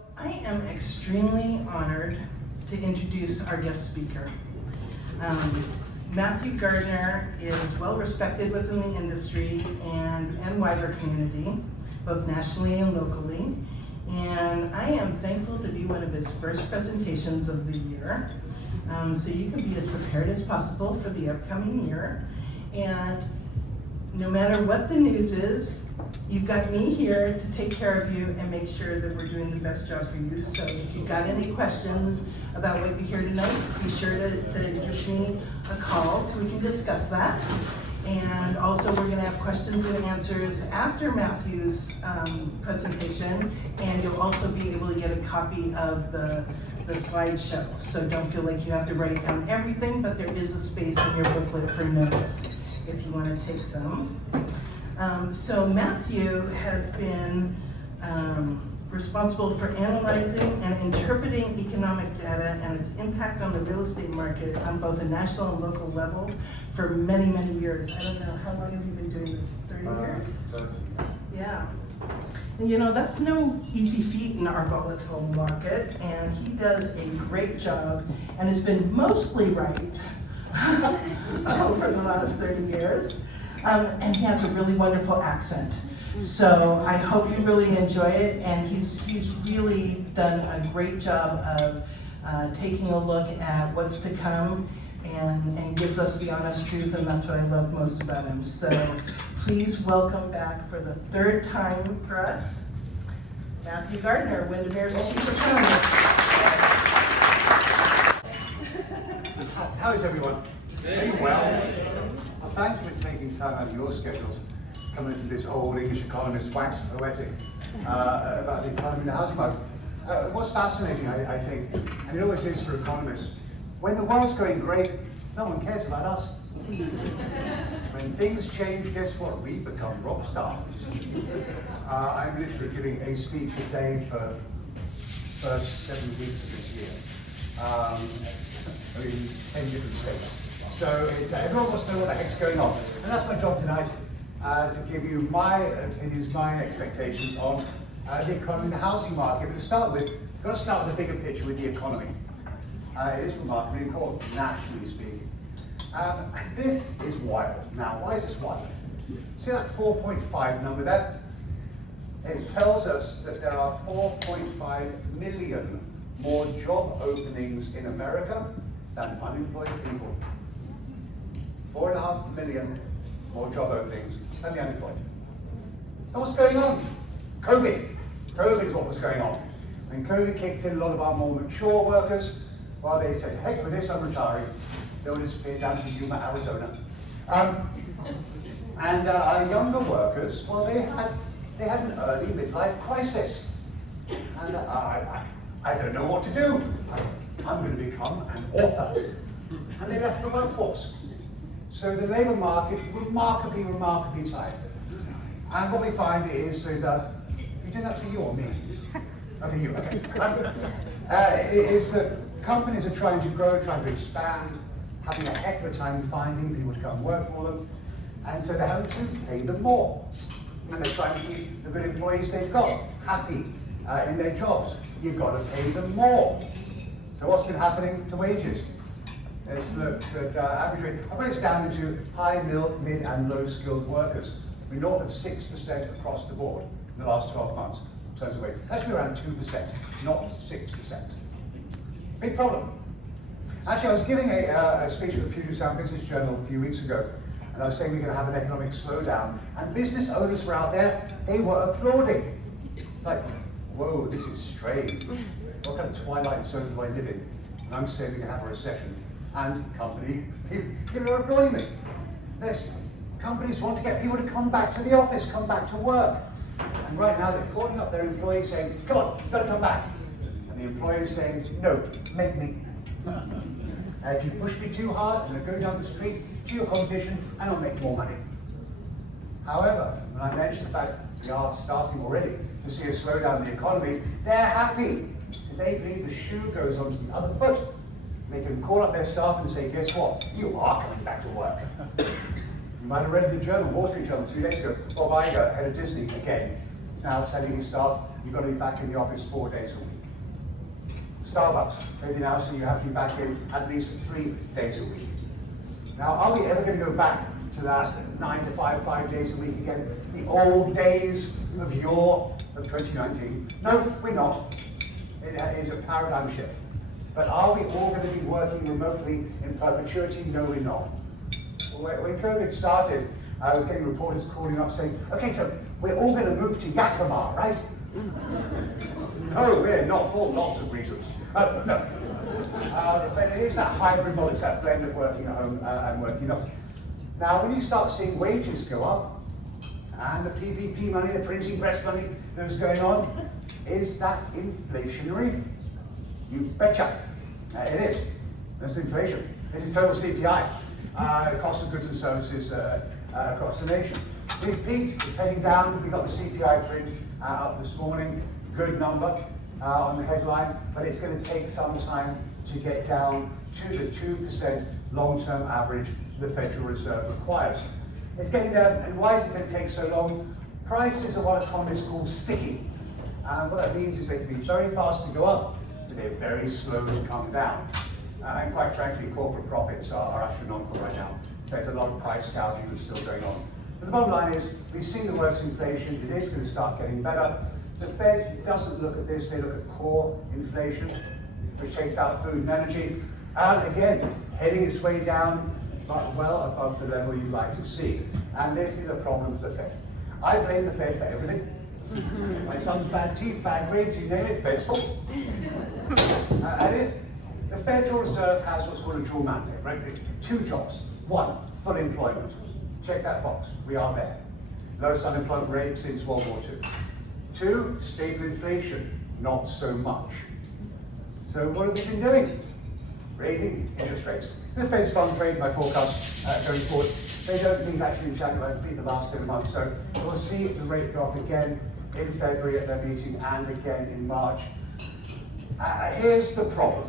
So I am extremely honored to introduce our guest speaker. Matthew Gardner is well respected within the industry and wider community, both nationally and locally. And I am thankful to be one of his first presentations of the year. So you can be as prepared as possible for the upcoming year. And no matter what the news is, you've got me here to take care of you and make sure that we're doing the best job for you. So if you've got any questions about what you hear tonight, be sure to give me a call so we can discuss that. And also we're gonna have questions and answers after Matthew's presentation, and you'll also be able to get a copy of the slideshow. So don't feel like you have to write down everything, but there is a space in your booklet for notes if you wanna take some. So Matthew has been responsible for analyzing and interpreting economic data and its impact on the real estate market on both a national and local level for many, many years. I don't know, how long have you been doing this? 30 years? 30. Yeah. And you know, that's no easy feat in our volatile market, and he does a great job and has been mostly right over the last 30 years. And he has a really wonderful accent. So I hope you really enjoy it, and he's really done a great job of taking a look at what's to come and gives us the honest truth, and that's what I love most about him. So please welcome back for the third time for us, Matthew Gardner, Windermere's Chief Economist. How is everyone? Are you well? Well, thank you for taking time out of your schedule to come and listen to this old English economist wax poetic about the economy and the housing market. What's fascinating, I think, and it always is for economists, when the world's going great, no one cares about us. When things change, guess what? We become rock stars. I'm literally giving a speech a day for the first 7 weeks of this year. In 10 different states. So everyone wants to know what the heck's going on. And that's my job tonight, to give you my opinions, my expectations on the economy and the housing market. But to start with, you've got to start with the bigger picture with the economy. It is remarkably important, nationally speaking. This is wild. Now, why is this wild? See that 4.5 number there? It tells us that there are 4.5 million more job openings in America than unemployed people. 4.5 million more job openings than the unemployed. And what's going on? COVID. COVID is what was going on. When COVID kicked in, a lot of our more mature workers, well, they said, heck with this, I'm retiring. They all disappeared down to Yuma, Arizona. And our younger workers, well, they had an early midlife crisis. And I don't know what to do. I'm going to become an author. And they left the workforce. So the labour market, remarkably tight. And what we find is that, you doing that for you or me? Okay, you, okay. Is that companies are trying to grow, trying to expand, having a heck of a time finding people to come work for them. And so they're having to pay them more. And they're trying to keep the good employees they've got happy in their jobs. You've got to pay them more. So what's been happening to wages? Let's look at average rate. I put this down into high, mid, and low skilled workers. We're north of 6% across the board in the last 12 months in terms of wage. Actually around 2%, not 6%. Big problem. Actually, I was giving a speech at the Puget Sound Business Journal a few weeks ago, and I was saying we're going to have an economic slowdown, and business owners were out there, they were applauding. Like, whoa, this is strange. What kind of twilight zone do I live in? And I'm saying we're going to have a recession. And people are applauding me. Companies want to get people to come back to the office, come back to work. And right now they're calling up their employees saying, come on, you've got to come back. And the employees saying, no, make me. If you push me too hard, I'm going to go down the street to your competition and I'll make more money. However, when I mentioned the fact we are starting already to see a slowdown in the economy, they're happy because they believe the shoe goes onto the other foot. They can call up their staff and say, guess what? You are coming back to work. You might have read in the journal, Wall Street Journal 2 days ago, Bob Iger, head of Disney, again, now telling his staff, you've got to be back in the office 4 days a week. Starbucks, they now say you have to be back in at least 3 days a week. Now, are we ever going to go back to that 9 to 5, 5 days a week again? The old days of yore of 2019? No, we're not. It is a paradigm shift. But are we all going to be working remotely in perpetuity? No, we're not. When COVID started, I was getting reporters calling up saying, okay, so we're all going to move to Yakima, right? No, we're not, for lots of reasons. No. But it is that hybrid model, it's that blend of working at home and working off. Now, when you start seeing wages go up, and the PPP money, the printing press money that's going on, is that inflationary? You betcha. It is. That's inflation. This is total CPI, cost of goods and services across the nation. We've peaked, it's heading down. We got the CPI print up this morning, good number on the headline, but it's going to take some time to get down to the 2% long-term average the Federal Reserve requires. It's getting there, and why is it going to take so long? Prices are what economists call sticky. And what that means is they can be very fast to go up, but they're very slow to come down. And quite frankly, corporate profits are astronomical right now. There's a lot of price gouging that's still going on. But the bottom line is, we've seen the worst inflation, it is going to start getting better. The Fed doesn't look at this, they look at core inflation, which takes out food and energy. And again, heading its way down, but well above the level you'd like to see. And this is a problem for the Fed. I blame the Fed for everything. My son's bad teeth, bad grades, you name it, Fed's fault. The Federal Reserve has what's called a dual mandate, right? 2 jobs. 1, full employment. Check that box, we are there. Lowest unemployment rate since World War II. 2, stable inflation, not so much. So what have they been doing? Raising interest rates. The Fed's funds rate, my forecast going forward, they don't think actually in January, it'll be the last 2 months. So we'll see the rate drop again in February at their meeting and again in March. Here's the problem.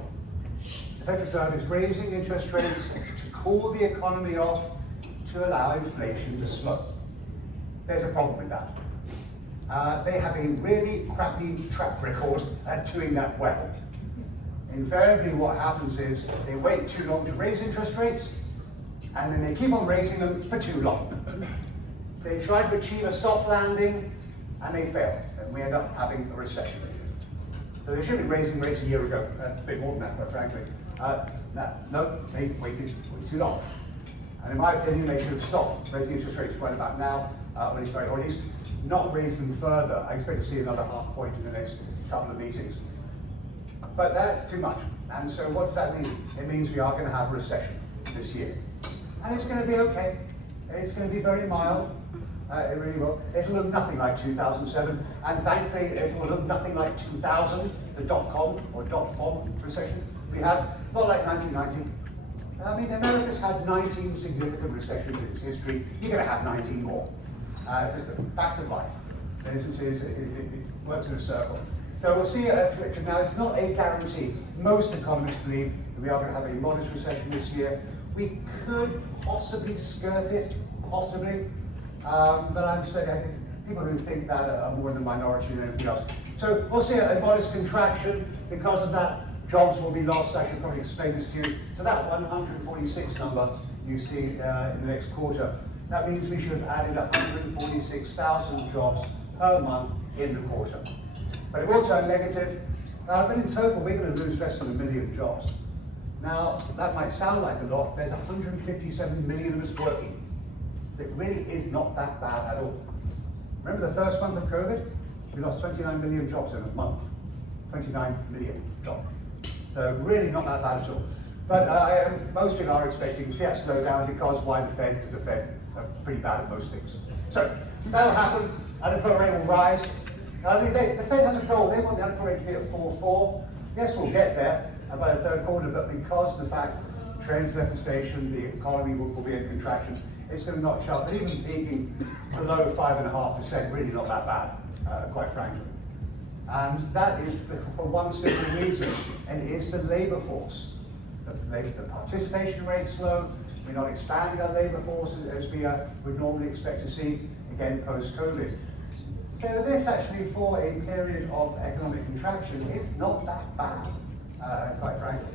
The Federal Reserve is raising interest rates to cool the economy off to allow inflation to slow. There's a problem with that. They have a really crappy track record at doing that well. Invariably what happens is they wait too long to raise interest rates, and then they keep on raising them for too long. They try to achieve a soft landing, and they fail, and we end up having a recession. So they should be raising rates a year ago, a bit more than that, quite frankly. No, they waited way too long. And in my opinion, they should have stopped raising interest rates right about now, or at least not raise them further. I expect to see another half point in the next couple of meetings. But that's too much. And so what does that mean? It means we are going to have a recession this year. And it's going to be okay. It's going to be very mild. It really will. It'll look nothing like 2007. And thankfully, it will look nothing like 2000, the dot-com or dot-com recession we had. Not like 1990. I mean, America's had 19 significant recessions in its history. You're going to have 19 more. Just a fact of life. It works in a circle. So we'll see a trajectory. Now, it's not a guarantee. Most economists believe that we are going to have a modest recession this year. We could possibly skirt it, possibly. But I'm saying, I think people who think that are more in the minority than anything else. So we'll see a modest contraction. Because of that, jobs will be lost. I should probably explain this to you. So that 146 number you see in the next quarter, that means we should have added 146,000 jobs per month in the quarter. But it will turn negative, but in total we're going to lose less than 1 million jobs. Now, that might sound like a lot. There's 157 million of us working. It really is not that bad at all. Remember the first month of COVID? We lost 29 million jobs in a month. 29 million jobs. So really not that bad at all. But most people are expecting to see that slow down because why the Fed? Because the Fed are pretty bad at most things. So that'll happen. Unemployment rate will rise. The Fed has a goal. They want the unemployment rate to be at 4.4. Yes, we'll get there by the third quarter, but because of the fact trends left the station, the economy will be in contraction, it's going to notch up, and even peaking below 5.5%, really not that bad, quite frankly. And that is for one simple reason, and it is the labour force. The participation rate's low. We're not expanding our labour force as we would normally expect to see, again, post-COVID. So this actually, for a period of economic contraction, is not that bad, quite frankly.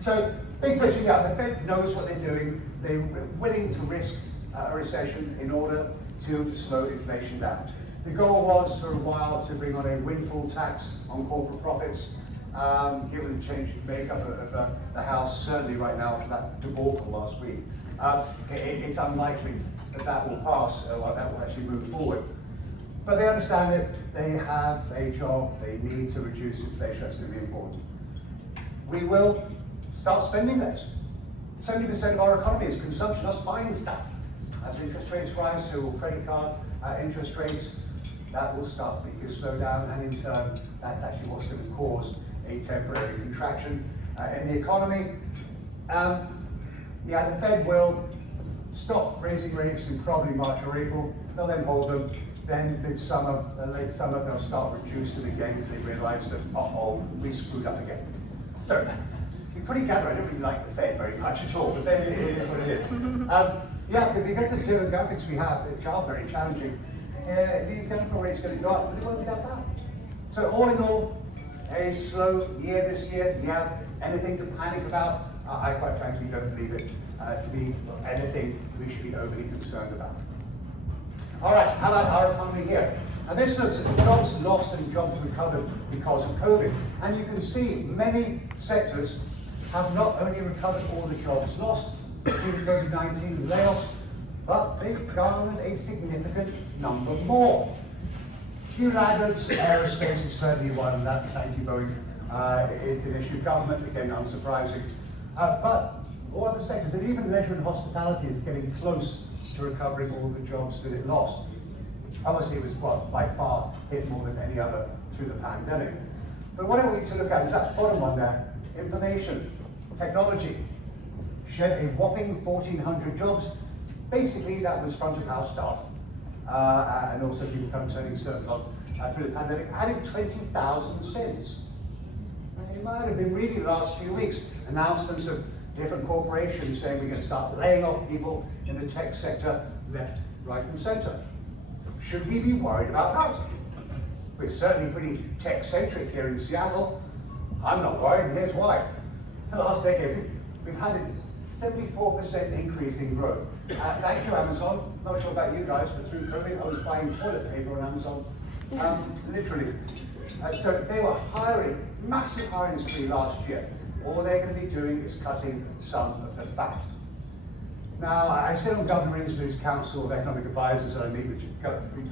So, big picture, yeah, the Fed knows what they're doing. They're willing to risk a recession in order to slow inflation down. The goal was for a while to bring on a windfall tax on corporate profits. Given the change in makeup of the House, certainly right now after that debacle last week, it's unlikely that that will pass, or that will actually move forward. But they understand that they have a job, they need to reduce inflation, that's going to be important. We will start spending less. 70% of our economy is consumption, us buying stuff. As interest rates rise, so will credit card interest rates. That will start to slow down, and in turn, that's actually what's going to cause a temporary contraction in the economy. Yeah, the Fed will stop raising rates in probably March or April. They'll then hold them. Then midsummer, late summer, they'll start reducing again because they realise that, uh-oh, we screwed up again. So, you pretty gather, I don't really like the Fed very much at all, but then it is what it is. Yeah, because of the demographics we have, which are very challenging, it means the unemployment rate's going to go up, but it won't be that bad. So all in all, a slow year this year. Yeah, anything to panic about? I quite frankly don't believe it to be anything we should be overly concerned about. All right, how about our economy here? And this looks at jobs lost and jobs recovered because of COVID. And you can see many sectors have not only recovered all the jobs lost due to COVID-19 layoffs, but they've garnered a significant number more. Few laggards, aerospace is certainly one, and that, thank you, Boeing, is an issue. Government, again, unsurprising. But all other sectors, and even leisure and hospitality is getting close to recovering all the jobs that it lost. Obviously, it was by far hit more than any other through the pandemic. But what I want you to look at is that bottom one there, information, technology, shed a whopping 1,400 jobs. Basically, that was front of house staff. And also people kind of turning servers on through the pandemic, added 20,000 since. And you might have been reading the last few weeks announcements of different corporations saying we're going to start laying off people in the tech sector, left, right, and center. Should we be worried about that? We're certainly pretty tech-centric here in Seattle. I'm not worried, and here's why. The last decade, we've had a 74% increase in growth. Thank you, Amazon. Not sure about you guys, but through COVID, I was buying toilet paper on Amazon, literally. So they were hiring, massive hiring spree last year. All they're going to be doing is cutting some of the fat. Now, I sit on Governor Inslee's Council of Economic Advisors, and I meet with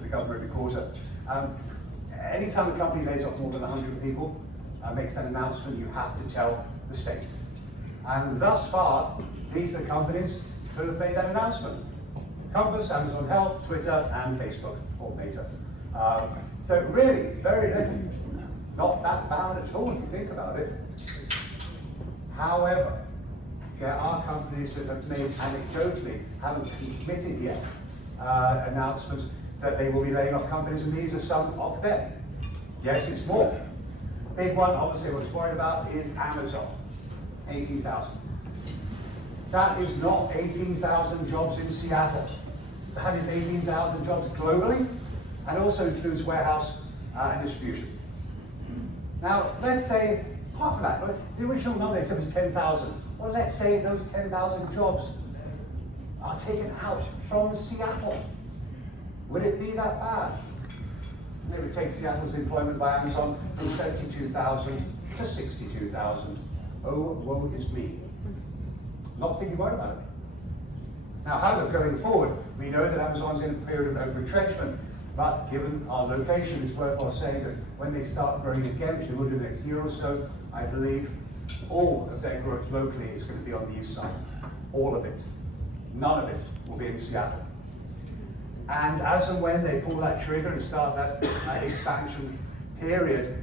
the governor every quarter. Anytime a company lays off more than 100 people, makes that announcement, you have to tell the state. And thus far, these are companies who have made that announcement. Compass, Amazon Health, Twitter, and Facebook, or Meta. So really, very little. Not that bad at all if you think about it. However, there are companies that have made anecdotally, haven't committed yet, announcements that they will be laying off companies, and these are some of them. Yes, it's more. Big one, obviously, what it's worried about is Amazon. 18,000. That is not 18,000 jobs in Seattle. That is 18,000 jobs globally, and also includes warehouse and distribution. Now, let's say half of that, right? The original number they said was 10,000. Well, let's say those 10,000 jobs are taken out from Seattle. Would it be that bad? They would take Seattle's employment by Amazon from 72,000 to 62,000. Oh, woe is me. Not particularly worried about it. Now, however, going forward, we know that Amazon's in a period of retrenchment, but given our location, it's worthwhile saying that when they start growing again, which they will do the next year or so, I believe all of their growth locally is going to be on the east side. All of it. None of it will be in Seattle. And as and when they pull that trigger and start that expansion period,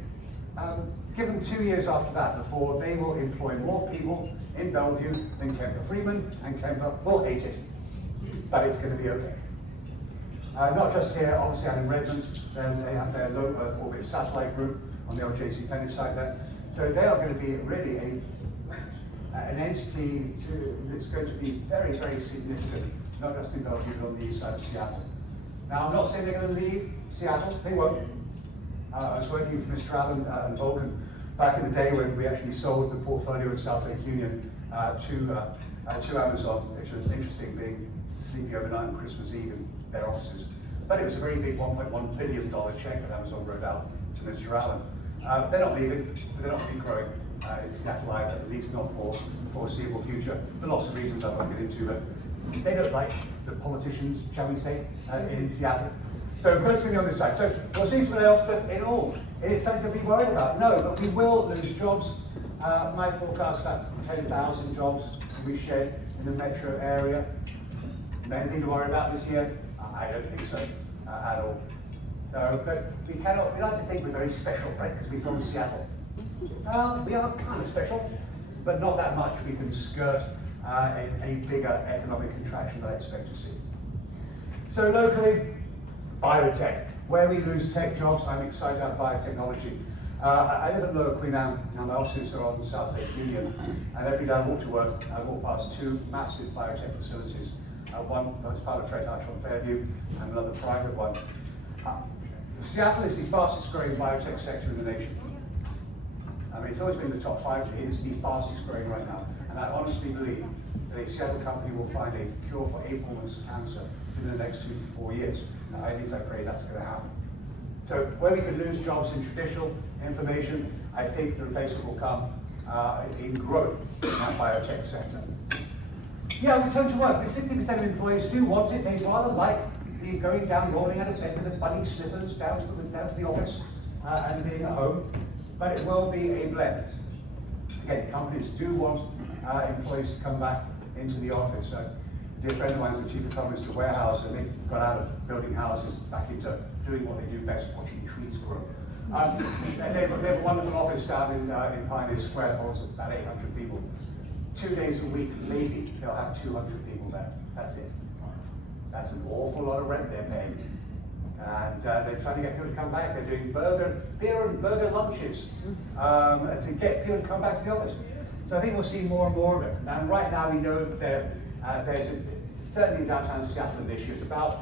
give them 2 years after that before they will employ more people in Bellevue than Kemper-Freeman, and Kemper will hate it. But it's going to be okay. Not just here, obviously out in Redmond, then they have their low Earth orbit satellite group on the old JCPenney site there. So they are going to be really an entity that's going to be very, very significant, not just in Bellevue, but on the east side of Seattle. Now, I'm not saying they're going to leave Seattle. They won't. I was working for Mr. Allen and Vulcan back in the day when we actually sold the portfolio at South Lake Union to Amazon, which was interesting, being sleeping overnight on Christmas Eve in their offices. But it was a very big $1.1 billion check that Amazon wrote out to Mr. Allen. They're not leaving, but they're not going to be growing in Seattle either, at least not for the foreseeable future, for lots of reasons I won't get into, but they don't like the politicians, shall we say, in Seattle. So Bert's going to be on this side. So we'll see some layoffs, but in all, it's something to be worried about. No, but we will lose jobs. My forecast about 10,000 jobs will be shed in the metro area. Anything to worry about this year? I don't think so at all. So, but we like to think we're very special, right? Because we're from Seattle. We are kind of special, but not that much. We can skirt a bigger economic contraction that I expect to see. So locally, biotech. Where we lose tech jobs, I'm excited about biotechnology. I live at Lower Queen Anne, and my offices are on South Lake Union, and every day I walk to work, I walk past two massive biotech facilities. One that's part of Fred Hutch on Fairview, and another private one. Seattle is the fastest growing biotech sector in the nation. I mean, it's always been in the top 5, but it is the fastest growing right now. And I honestly believe that a Seattle company will find a cure for a form of cancer in the next 2 to 4 years. At least I pray that's going to happen. So where we could lose jobs in traditional information, I think the replacement will come in growth in that biotech sector. Yeah, return to work. 60% of employees do want it. They rather like going down, rolling out of bed with bunny slippers down to the office and being at home. But it will be a blend. Again, companies do want employees to come back into the office. A dear friend of mine is the chief economist of Warehouse, and they got out of building houses back into doing what they do best, watching trees grow. They have a wonderful office down in Pioneer Square, holds about 800 people. 2 days a week, maybe they'll have 200 people there. That's it. That's an awful lot of rent they're paying. And they're trying to get people to come back. They're doing beer and burger lunches to get people to come back to the office. So I think we'll see more and more of it. And right now we know that certainly in downtown Seattle and this year, it's about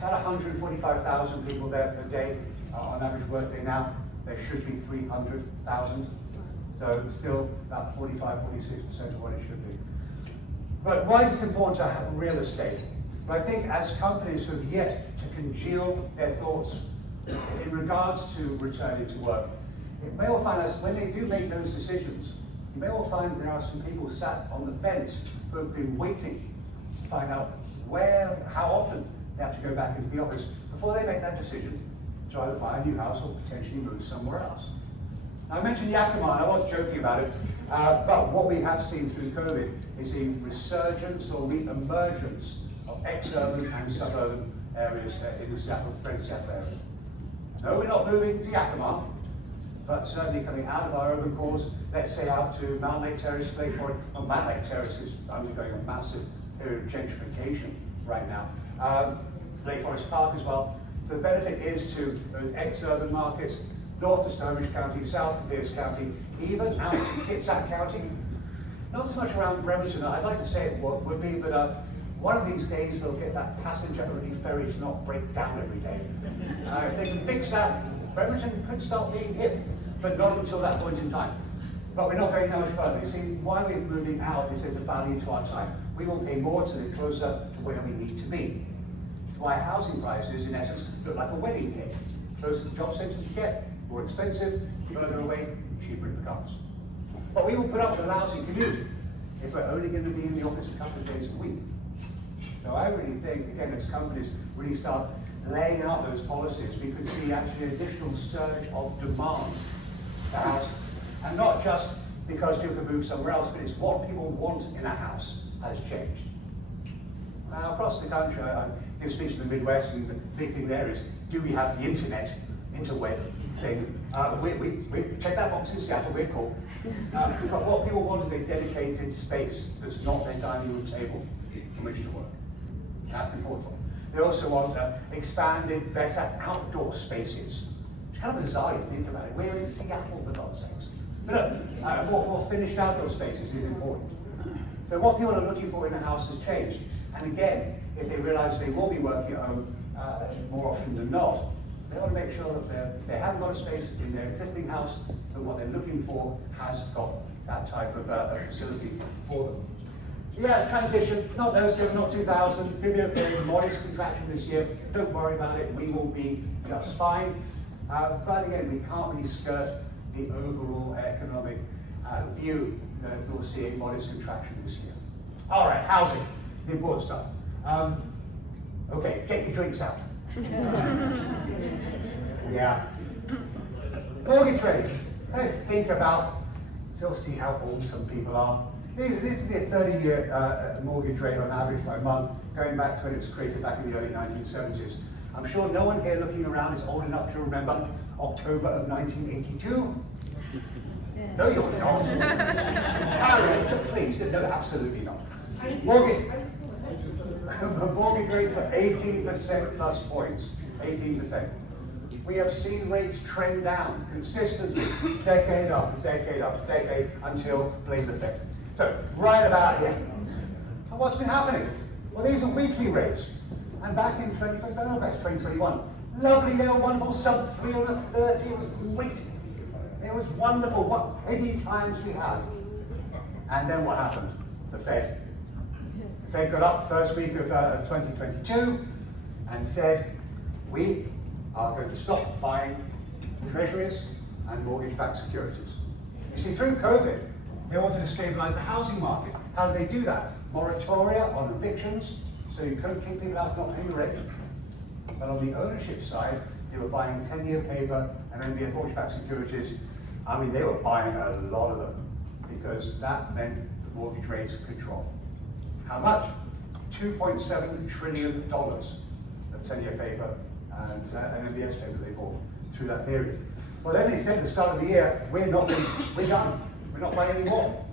145,000 people there per day on average workday now. There should be 300,000. So still about 45–46% of what it should be. But why is this important to have real estate? But I think as companies who have yet to congeal their thoughts in regards to returning to work, it may well find us, when they do make those decisions, you may well find there are some people sat on the fence who have been waiting to find out how often they have to go back into the office before they make that decision to either buy a new house or potentially move somewhere else. Now, I mentioned Yakima, and I was joking about it, but what we have seen through COVID is a resurgence or re-emergence of ex-urban and suburban areas in the Greater Seattle area. No, we're not moving to Yakima, but certainly coming out of our urban cores, let's say out to Mount Lake Terrace, Lake Forest. Well, Mount Lake Terrace is undergoing a massive period of gentrification right now. Lake Forest Park as well. So the benefit is to those ex-urban markets, north of Stonebridge County, south of Pierce County, even out to Kitsap County. Not so much around Bremerton. I'd like to say it would be, but one of these days they'll get that passenger-only ferry to not break down every day. If they can fix that, Bremerton could start being hip, but not until that point in time. But we're not going that much further. You see, why we're moving out is there's a value to our time. We will pay more to live closer to where we need to be. It's why housing prices, in essence, look like a wedding cake. Closer to job centers you get, more expensive, further away, cheaper it becomes. But we will put up with a lousy commute if we're only going to be in the office a couple of days a week. So I really think, again, as companies really start laying out those policies, we could see actually an additional surge of demand for housing. And not just because people can move somewhere else, but it's what people want in a house has changed. Now, across the country, I give speeches in the Midwest, and the big thing there is, do we have the interweb thing? We check that box in Seattle, we're cool. But what people want is a dedicated space that's not their dining room table from which to work. That's important for them. They also want expanded, better outdoor spaces. It's kind of bizarre you think about it. We're in Seattle, for God's sakes. But more finished outdoor spaces is important. So what people are looking for in the house has changed. And again, if they realize they will be working at home more often than not, they want to make sure that they haven't got a space in their existing house, that what they're looking for has got that type of facility for them. Yeah, transition, not 07, not 2000, it's going to be okay, modest contraction this year, don't worry about it, we will be just fine. But again, we can't really skirt the overall economic view that we'll see a modest contraction this year. All right, housing, the important stuff. Okay, get your drinks out. Yeah. Mortgage rates. Let's think about, you'll see how old some people are. This is the 30-year mortgage rate on average by month, going back to when it was created back in the early 1970s. I'm sure no one here looking around is old enough to remember October of 1982. No, you're not. Karen, please, no, absolutely not. Mortgage rates are 18% plus points, 18%. We have seen rates trend down consistently, decade after decade after decade, until blame the Fed. So, right about here. And what's been happening? Well, these are weekly rates. And back in 2021, lovely, they were wonderful, sub 3 on the 30, it was great. It was wonderful, what heady times we had. And then what happened? The Fed got up first week of 2022 and said, we are going to stop buying treasuries and mortgage-backed securities. You see, through COVID, they wanted to stabilize the housing market. How did they do that? Moratoria on evictions, so you couldn't keep people out not paying the rent. But on the ownership side, they were buying 10-year paper and MBS mortgage-backed securities. I mean, they were buying a lot of them because that meant the mortgage rates could drop. How much? $2.7 trillion of 10-year paper and MBS paper they bought through that period. Well, then they said at the start of the year, we're done. We're not buying any more.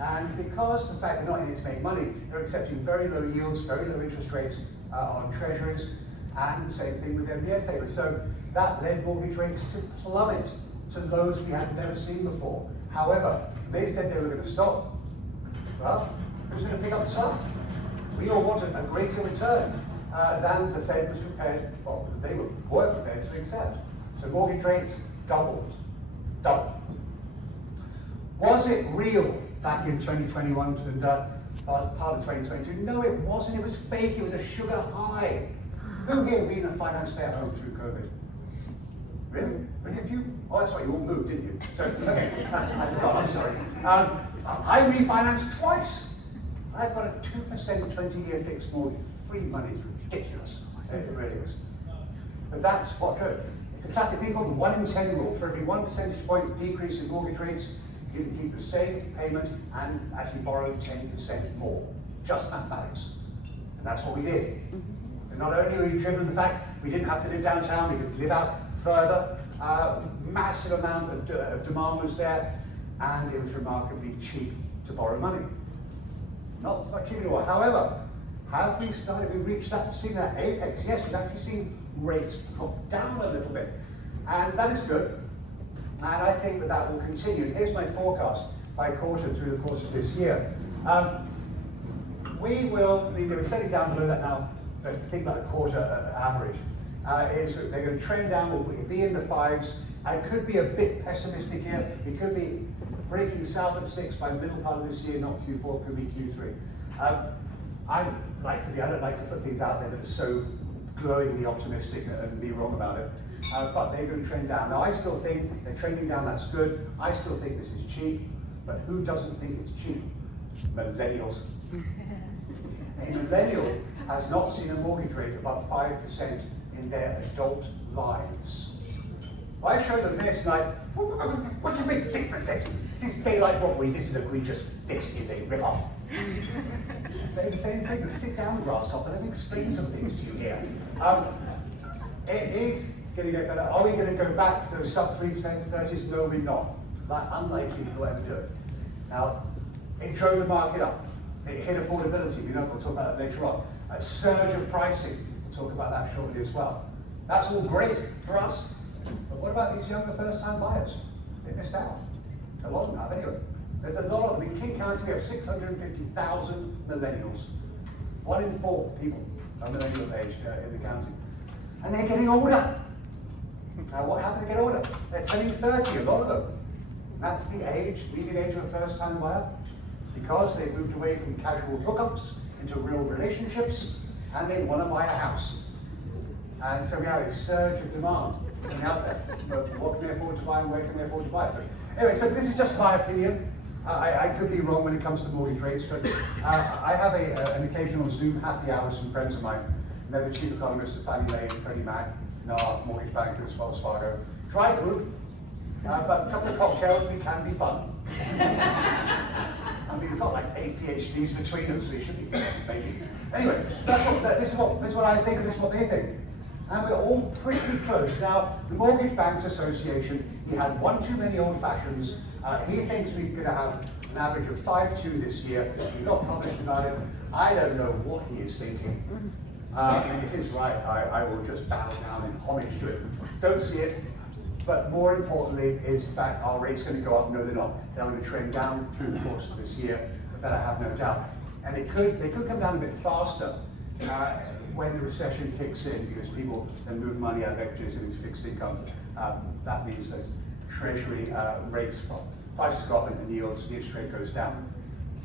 And because the fact they're not in it to make money, they're accepting very low yields, very low interest rates on treasuries, and the same thing with MBS paper. So that led mortgage rates to plummet to lows we had never seen before. However, they said they were going to stop. Well, who's going to pick up the slack? We all wanted a greater return than the Fed was prepared, well, they were prepared to accept. So mortgage rates doubled. Was it real back in 2021 and part of 2022? No, it wasn't. It was fake. It was a sugar high. Who here refinanced their home through COVID? Really? Many of you? Oh, that's right, you all moved, didn't you? So, okay, I forgot, I'm sorry. I refinanced twice. I've got a 2% 20-year fixed mortgage. Free money is ridiculous. It really is. But that's what drove it. It's a classic thing called the 1 in 10 rule. For every 1 percentage point decrease in mortgage rates, you can keep the same payment and actually borrow 10% more. Just mathematics. And that's what we did. And not only were we driven the fact we didn't have to live downtown, we could live out further, massive amount of demand was there, and it was remarkably cheap to borrow money. It's not cheap anymore. However, have we started, we've reached that, seen that apex? Yes, we've actually seen rates drop down a little bit. And that is good. And I think that that will continue. Here's my forecast by quarter through the course of this year. We will, we're setting down below that now, but think about the quarter average. Is they're going to trend down, we'll be in the 5s. I could be a bit pessimistic here. It could be breaking south at 6 by the middle part of this year, not Q4, it could be Q3. I don't like to put things out there that are so glowingly optimistic and be wrong about it. But they're going to trend down. Now, I still think they're trending down, that's good. I still think this is cheap, but who doesn't think it's cheap? Millennials. A millennial has not seen a mortgage rate above 5% in their adult lives. I show them this, like, what do you mean 6%? This is daylight robbery, this is egregious, this is a rip-off. Say the same thing, sit down, grasshopper, let me explain some things to you here. It is going to get better. Are we going to go back to sub 3%, 30s? No, we're not. Unlikely to ever do it. Now, it drove the market up. It hit affordability, we'll talk about that later on. A surge of pricing, we'll talk about that shortly as well. That's all great for us, but what about these younger first-time buyers? They missed out. A lot of them have anyway. There's a lot of them. In King County, we have 650,000 millennials. 1 in 4 people of millennial age in the county. And they're getting older. Now what happens to get older? They're turning 30, a lot of them. That's the age, median age of a first-time buyer, because they've moved away from casual hookups into real relationships, and they want to buy a house. And so we have a surge of demand coming out there. But what can they afford to buy and where can they afford to buy it? But anyway, so this is just my opinion. I could be wrong when it comes to mortgage rates, but I have an occasional Zoom happy hour with some friends of mine. And they're the chief economists of Fannie Mae, Freddie Mac, NAR, mortgage bankers, Wells Fargo. Dry group, but a couple of cocktails, we can be fun. I mean, we've got like 8 PhDs between us, so we should be maybe. Anyway, this is what I think and this is what they think. And we're all pretty close. Now, the Mortgage Bankers Association, he had one too many old fashions. He thinks we're going to have an average of 5.2 this year. He's not published about it. I don't know what he is thinking. And if he's right, I will just bow down in homage to it. Don't see it. But more importantly is the fact our rates going to go up. No, they're not. They're going to trend down through the course of this year. That I have no doubt. And they could come down a bit faster when the recession kicks in, because people then move money out of equities into fixed income. That means that Treasury rates, prices go up and the yields, the interest rate goes down.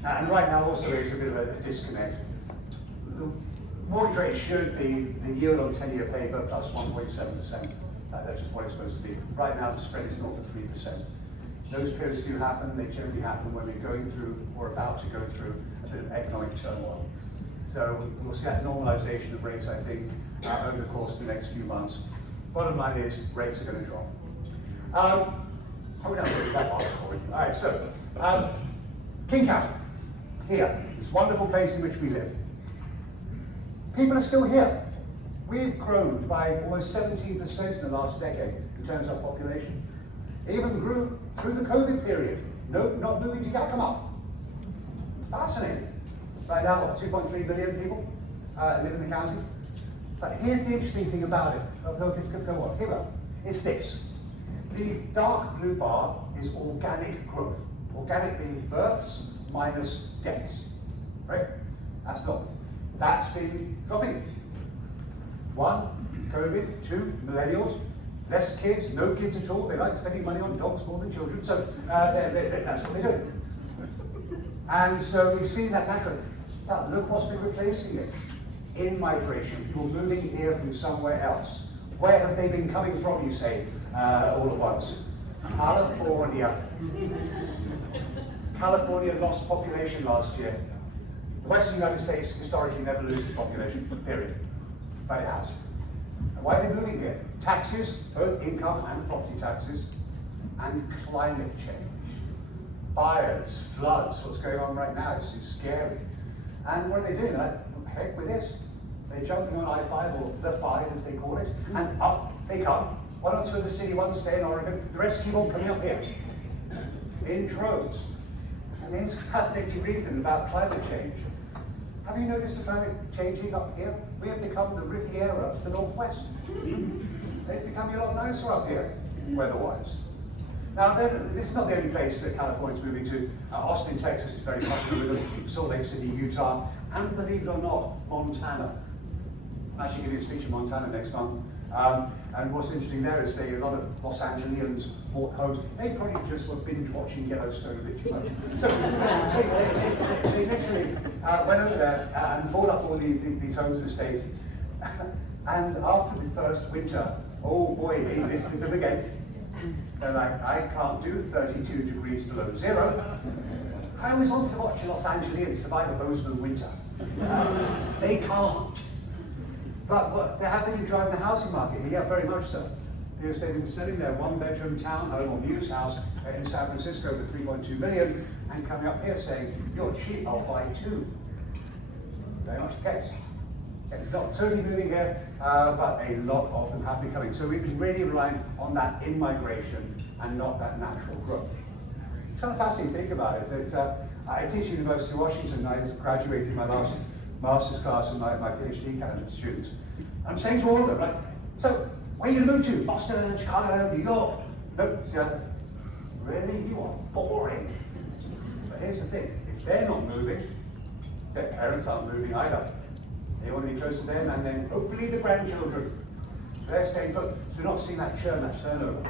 And right now also there's a bit of a disconnect. The mortgage rate should be the yield on 10-year paper plus 1.7%. That's just what it's supposed to be. Right now the spread is north of 3%. Those periods do happen. They generally happen when we're going through or about to go through a bit of economic turmoil. So we'll see that normalization of rates, I think, over the course of the next few months. Bottom line is, rates are going to drop. Hold on, that part recording. All right, so King County, here, this wonderful place in which we live. People are still here. We've grown by almost 17% in the last decade in terms of our population. Even grew through the COVID period. No, not moving to Yakima. Fascinating. Right now, what, 2.3 million people live in the county? But here's the interesting thing about it. Oh, this could go on. Here we go. It's this. The dark blue bar is organic growth. Organic being births minus deaths. Right? That's been dropping. 1, COVID. 2, millennials. Less kids, no kids at all. They like spending money on dogs more than children. So that's what they do. And so we've seen that naturally. But look what's been replacing it. In migration, people moving here from somewhere else. Where have they been coming from, you say, all at once? California. California lost population last year. The Western United States historically never loses population, period. But it has. And why are they moving here? Taxes, both income and property taxes, and climate change. Fires, floods, what's going on right now is scary. And what are they doing? They're like, what the heck with this? They're jumping on I-5, or the 5 as they call it, and up they come. 1 or 2 of the city ones stay in Oregon, the rest keep on coming up here. In droves. And there's a fascinating reason about climate change. Have you noticed the climate changing up here? We have become the Riviera of the Northwest. It's becoming a lot nicer up here, weather-wise. Now, this is not the only place that California's moving to. Austin, Texas is very popular with them, Salt Lake City, Utah, and believe it or not, Montana. I'm actually giving a speech in Montana next month. And what's interesting there is a lot of Los Angeles bought homes. They probably just were binge watching Yellowstone a bit too much. So they literally went over there and bought up all these homes and estates. And after the first winter, oh boy, they listed them again. They're like, I can't do 32 degrees below zero. I always wanted to watch Los Angeles survive a Bozeman winter. They can't. But there have been driving the housing market here, yeah, very much so. Because they've been selling their 1-bedroom townhome or Muse house in San Francisco for $3.2 million, and coming up here saying, you're cheap, I'll buy 2. Very much the case. Not totally moving here, but a lot of them have been coming. So we've been really relying on that in-migration and not that natural growth. It's kind of fascinating to think about it. But I teach at University of Washington. I just graduated my last master's class and my PhD candidate students. I'm saying to all of them, right, so where are you going to move to? Boston, Chicago, New York? Nope, Seattle. Really? You are boring. But here's the thing, if they're not moving, their parents aren't moving either. They want to be close to them, and then hopefully the grandchildren. They're staying put. So we're not seeing that churn, that turnover.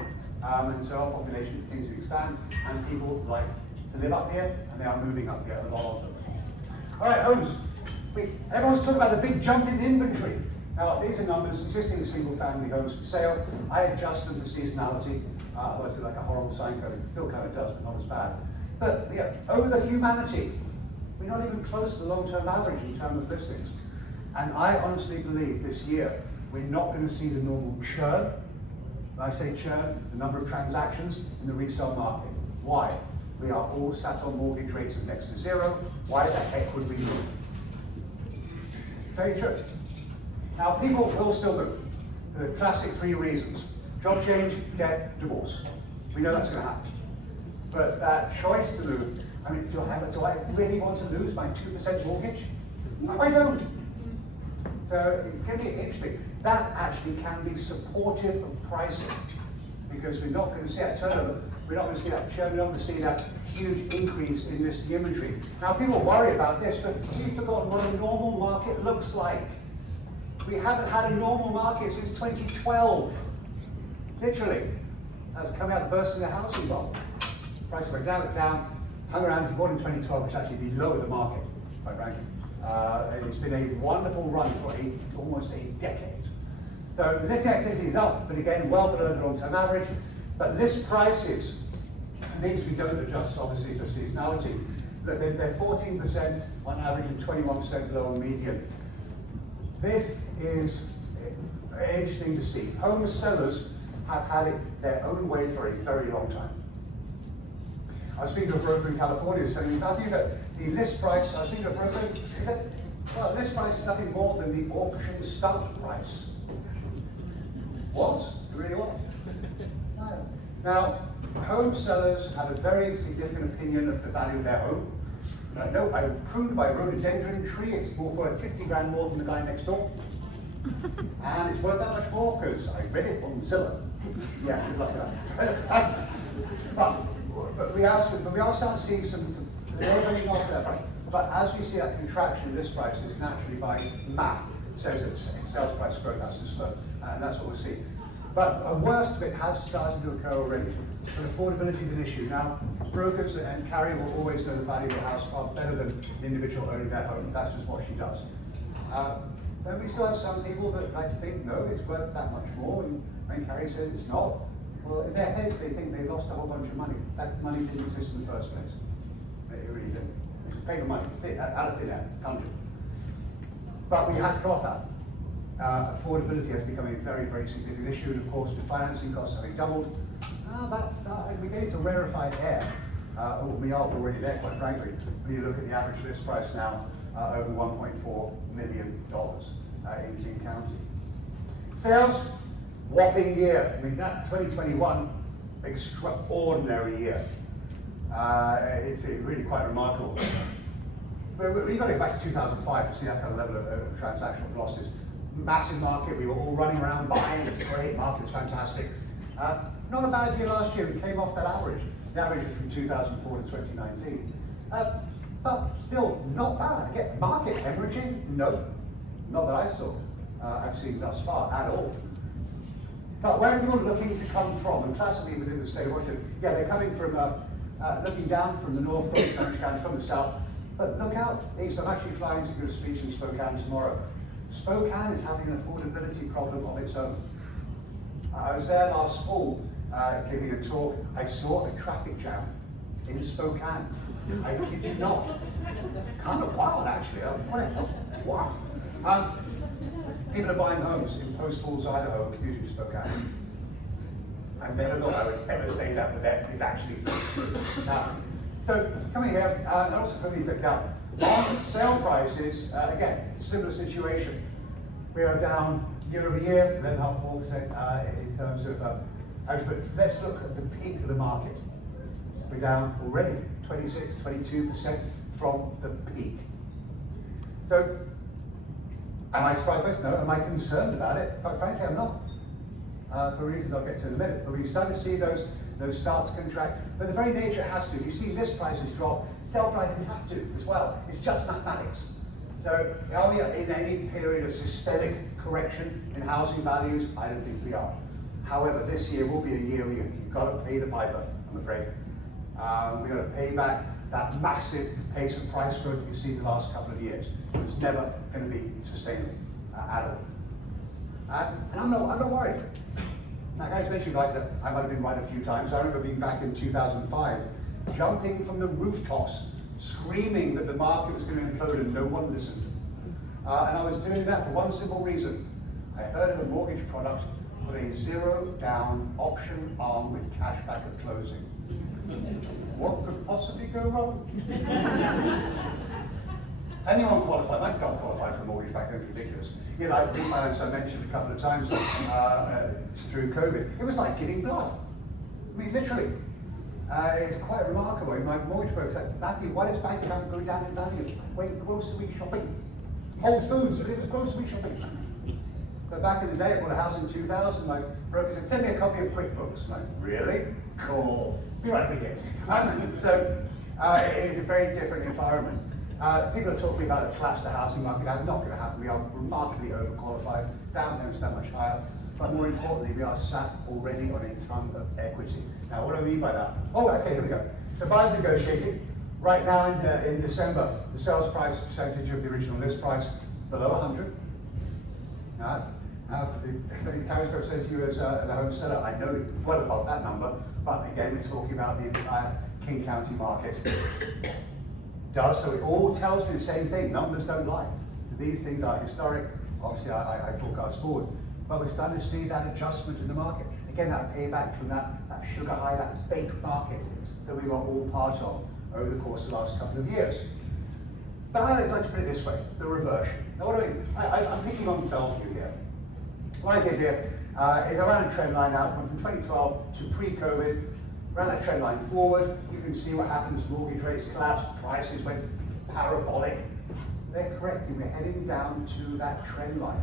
And so our population continues to expand, and people like to live up here, and they are moving up here, a lot of them. All right, homes. Everyone's talking about the big jump in inventory. Now, these are numbers, existing single-family homes for sale. I adjust them for seasonality, otherwise it's like a horrible sign code. It still kind of does, but not as bad. But yeah, over the humanity, we're not even close to the long-term average in terms of listings. And I honestly believe this year, we're not going to see the normal churn. When I say churn, the number of transactions in the resale market. Why? We are all sat on mortgage rates of next to zero. Why the heck would we move? Very true. Now, people will still move for the classic 3 reasons. Job change, death, divorce. We know that's going to happen. But that choice to move, I mean, do I really want to lose my 2% mortgage? I don't. So it's going to be interesting. That actually can be supportive of pricing, because we're not going to see that turnover, we're not going to see that churn, we're not going to see that huge increase in this inventory. Now, people worry about this, but we've forgotten what a normal market looks like. We haven't had a normal market since 2012. Literally. That's coming out, bursting the housing bubble. Prices went down, hung around, bought in 2012, which is actually the low of the market, quite frankly. And it's been a wonderful run for almost a decade. So listing activity is up, but again, well below the long-term average. But list prices, these we don't adjust obviously for seasonality. Look, they're 14% on average and 21% below median. This is interesting to see. Home sellers have had it their own way for a very long time. I was speaking to a broker in California who's telling me, I think that the list price, I think a broker, he said, well, list price is nothing more than the auction start price. What? It really was? No. Now, home sellers had a very significant opinion of the value of their home. No, I'm pruned by a rhododendron tree, it's more for 50 grand more than the guy next door. And it's worth that much more because I read it on Zillow. Yeah, good luck with that. But we are starting to see some leveling off there. Right? But as we see that contraction in list prices, naturally by math, it says that sales price growth has to slow, and that's what we're seeing. But a worst of it has started to occur already. But affordability is an issue. Now, brokers and Carrie will always know the value of the house far better than the individual owning their home. That's just what she does. Then we still have some people that like to think, no, it's worth that much more, and when Carrie says it's not, well, in their heads they think they lost a whole bunch of money. That money didn't exist in the first place. It really didn't. Paper money, out of thin air, country. But we had to come off that. Affordability has become a very, very significant issue, and of course, with financing costs having doubled, we're getting to rarefied air. We are already there, quite frankly. When you look at the average list price now, over $1.4 million in King County. Sales, whopping year. I mean, that 2021, extraordinary year. It's really quite remarkable. We've got to go back to 2005 to see that kind of level of transactional velocities. Massive market, we were all running around buying, it's great, market's fantastic. Not a bad year last year, we came off that average. The average is from 2004 to 2019. But still, not bad. Again, market hemorrhaging? No, not that I saw. I've seen thus far at all. But where are people looking to come from? And classically within the state of Washington, yeah, they're coming from, looking down from the north, from Orange County, from the south. But look out east. I'm actually flying to give a speech in Spokane tomorrow. Spokane is having an affordability problem of its own. I was there last fall giving a talk. I saw a traffic jam in Spokane. I kid you not. Kind of wild, actually. What? People are buying homes in Post Falls, Idaho, commuting to Spokane. I never thought I would ever say that, but that is actually true. So coming here, and also from these account, on sale prices, again, similar situation. We are down year over year, 11.5%, 4% in terms of average, but let's look at the peak of the market. We're down already 26, 22% from the peak. So, am I surprised by this? No. Am I concerned about it? Quite frankly, I'm not. For reasons I'll get to in a minute. But we start to see those starts contract. But the very nature has to. If you see list prices drop, sell prices have to as well. It's just mathematics. So are we in any period of systemic correction in housing values? I don't think we are. However, this year will be a year where you've got to pay the piper, I'm afraid. We've got to pay back that massive pace of price growth we've seen the last couple of years. It's never going to be sustainable at all. And I'm not worried. Like I mentioned, I might have been right a few times. I remember being back in 2005, jumping from the rooftops, screaming that the market was going to implode, and no one listened. And I was doing that for one simple reason. I heard of a mortgage product with a zero-down option arm with cash back at closing. What could possibly go wrong? Anyone qualified? I got qualified for a mortgage back then. It was ridiculous. You know, I refinanced, I mentioned a couple of times through COVID. It was like giving blood. I mean, literally. It's quite remarkable. My mortgage broker said, Matthew, why does bank account go down in value? When grocery shopping. Whole Foods, but it was grocery shopping. But back in the day, I bought a house in 2000. My broker said, send me a copy of QuickBooks. I'm like, really? Cool. Be right with you. So it is a very different environment. People are talking about the collapse of the housing market. That's not going to happen. We are remarkably overqualified. Down there is that much higher. But more importantly, we are sat already on a ton of equity. Now, what do I mean by that? Oh, okay, here we go. So buyers negotiating. Right now in December, the sales price percentage of the original list price below 100. Now, if somebody carries represents you as a home seller, I know well above that number, but again, we're talking about the entire King County market. So it all tells me the same thing. Numbers don't lie. These things are historic. Obviously, I forecast forward. But we're starting to see that adjustment in the market. Again, that payback from that sugar high, that fake market that we were all part of over the course of the last couple of years. But I'd like to put it this way, the reversion. Now, what do I mean? I'm picking on Bellevue here. What I did here is I ran a trend line out from 2012 to pre-COVID, ran that trend line forward. You can see what happens, mortgage rates collapsed, prices went parabolic. They're correcting, we're heading down to that trend line.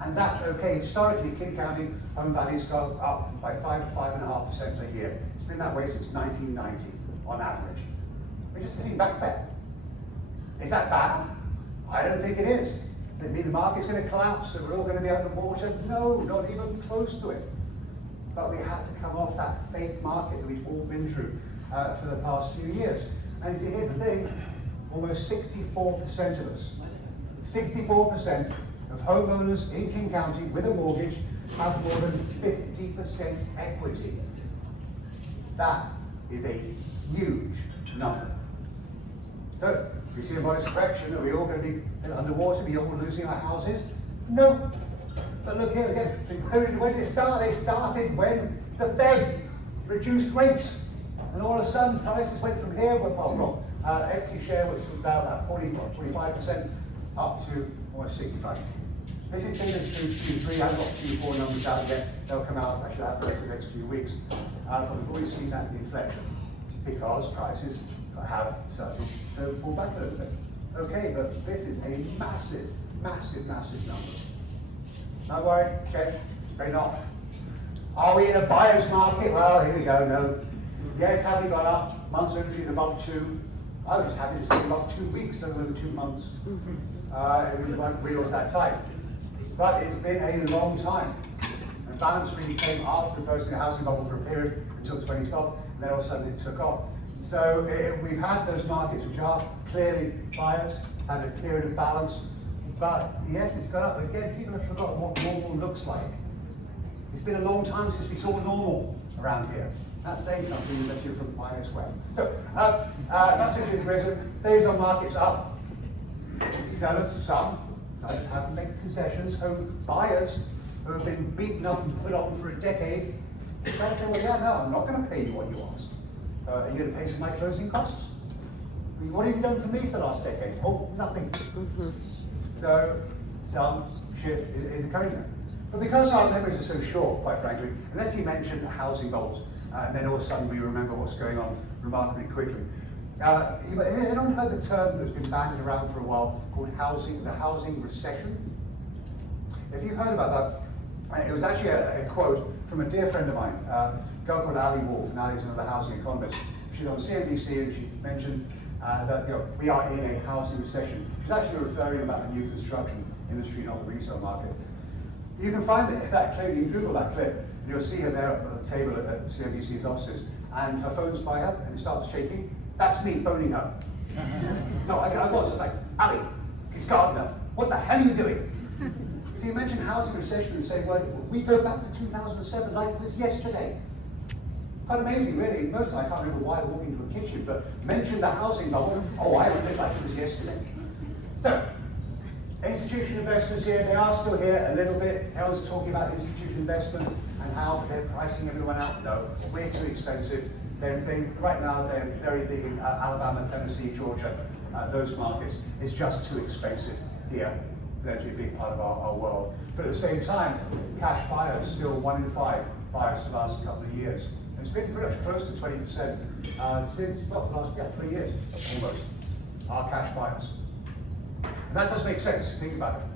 And that's okay. Historically, King County home values go up by 5 to 5.5% a year. It's been that way since 1990 on average. We're just sitting back there. Is that bad? I don't think it is. Does it mean the market's going to collapse, so we're all going to be underwater? No, not even close to it. But we had to come off that fake market that we've all been through for the past few years. And you see, here's the thing, almost 64% of us, 64% of homeowners in King County with a mortgage have more than 50% equity. That is a huge number. So, we see a modest correction. Are we all going to be underwater? Are we all losing our houses? No. But look here again. When did it start? It started when the Fed reduced rates. And all of a sudden, prices went from here, well, equity share was about 45% up to almost 65%. This is taken through Q3. I haven't got Q4 numbers out yet. They'll come out, I should have those in the next few weeks. But we've always seen that inflection because prices have started to pull back a little bit. Okay, but this is a massive, massive, massive number. Not worried, okay? Very not. Are we in a buyer's market? Well, here we go, no. Yes, have we gone up? Months inventory is above 2. I was just happy to see above 2 weeks, rather than 2 months. We won't realize that time. But it's been a long time. And balance really came after bursting the housing bubble for a period until 2012, and then all of a sudden it took off. So we've had those markets which are clearly buyers, had a period of balance, but yes, it's gone up. Again, people have forgotten what normal looks like. It's been a long time since we saw normal around here. That's saying something that you're from buying as well. So, message is risen, days on markets up. Sellers, some have to make concessions. Home buyers who have been beaten up and put on for a decade, they say, well, yeah, no, I'm not going to pay you what you asked. Are you going to pay for my closing costs? I mean, what have you done for me for the last decade? Oh, nothing. So, some shit is occurring there. But because our memories are so short, quite frankly, unless you mention housing bubbles, and then all of a sudden we remember what's going on remarkably quickly. Anyone heard the term that's been bandied around for a while called the housing recession? If you've heard about that, it was actually a quote from a dear friend of mine, a girl called Ali Wolf. And Ali's another housing economist. She's on CNBC and she mentioned that we are in a housing recession. She's actually referring about the new construction industry, not the resale market. You can find that clip, you can Google that clip, and you'll see her there at the table at CNBC's offices, and her phone's by her, and it starts shaking. That's me phoning her. No, I was like, Ali, it's Gardner, what the hell are you doing? So you mentioned housing recession and say, well, we go back to 2007 like it was yesterday. Quite amazing, really. Most I can't remember why I walked into a kitchen, but mention the housing bubble. Oh, I remember it like it was yesterday. So, institutional investors here, they are still here a little bit. Everyone's talking about institutional investment and how they're pricing everyone out. No, we're too expensive. Right now, they're very big in Alabama, Tennessee, Georgia. Those markets. It's just too expensive here for them to be a big part of our world. But at the same time, cash buyers, still 1 in 5 buyers the last couple of years. It's been pretty much close to 20% since, well, the last 3 years, almost, are cash buyers. And that does make sense, think about it.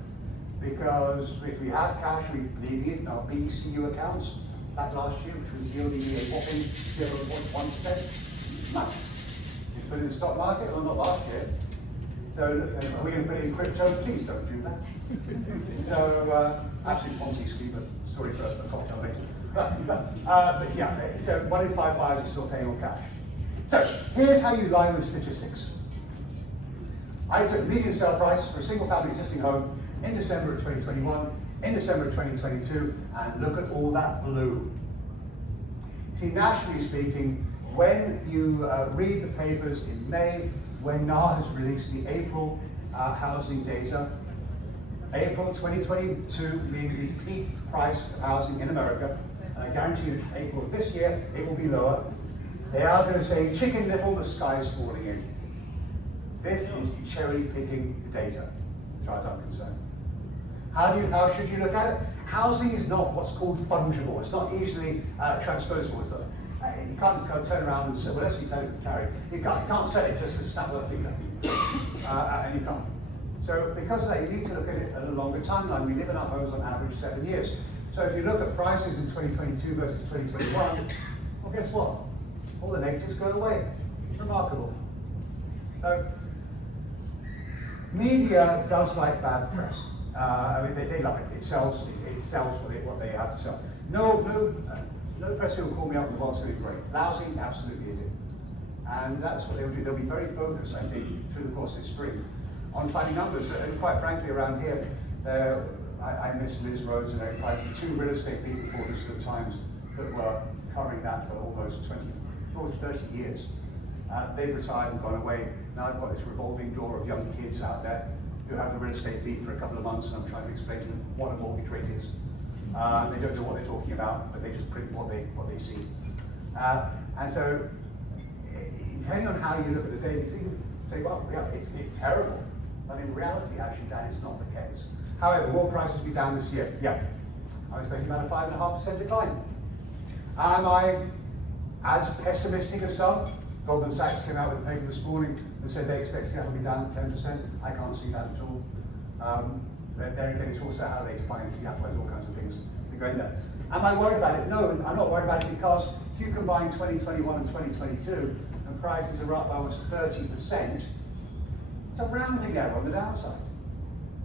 Because if we have cash, we leave it in our BCU accounts, back last year, which was yielding a whopping 0.1%. Much. You put it in the stock market, or not last year. So, are we going to put it in crypto? Please don't do that. So, actually, Ponzi scheme, but story for a cocktail later. But yeah, so 1 in 5 buyers are still paying on cash. So here's how you lie with statistics. I took median sale price for a single family existing home in December of 2021, in December of 2022, and look at all that blue. See, nationally speaking, when you read the papers in May, when NAR has released the April housing data, April 2022 being the peak price of housing in America, and I guarantee you April of this year, it will be lower. They are going to say, Chicken Little, the sky's falling in. This is cherry picking the data, as far as I'm concerned. How should you look at it? Housing is not what's called fungible. It's not easily transposable. It's not, you can't just kind of turn around and say, well, let's use that carry. You can't sell it just as snap of a finger. And you can't. So because of that, you need to look at it at a longer timeline. We live in our homes on average 7 years. So if you look at prices in 2022 versus 2021, well, guess what? All the negatives go away. Remarkable. Media does like bad press. I mean, they love it. It sells what they have to sell. No press will call me up and the world's going to be great. Lousy, absolutely it did. And that's what they will do. They'll be very focused, I think, through the course of the spring on finding numbers. And quite frankly, around here, I miss Liz Rhodes and Eric Price, the 2 real estate beat reporters at the Times that were covering that for almost 30 years. They've retired and gone away. Now I've got this revolving door of young kids out there who have the real estate beat for a couple of months, and I'm trying to explain to them what a mortgage rate is. They don't know what they're talking about, but they just print what they see. And so, depending on how you look at the data, you say, well, yeah, it's terrible. But in reality, actually, that is not the case. However, will prices be down this year? Yeah. I'm expecting about a 5.5% decline. Am I as pessimistic as some? Goldman Sachs came out with a paper this morning that said they expect Seattle to be down 10%. I can't see that at all. Then again, it's also how they define Seattle. There's all kinds of things that go in there. Am I worried about it? No, I'm not worried about it because if you combine 2021 and 2022 and prices are up by almost 30%, it's a rounding error on the downside.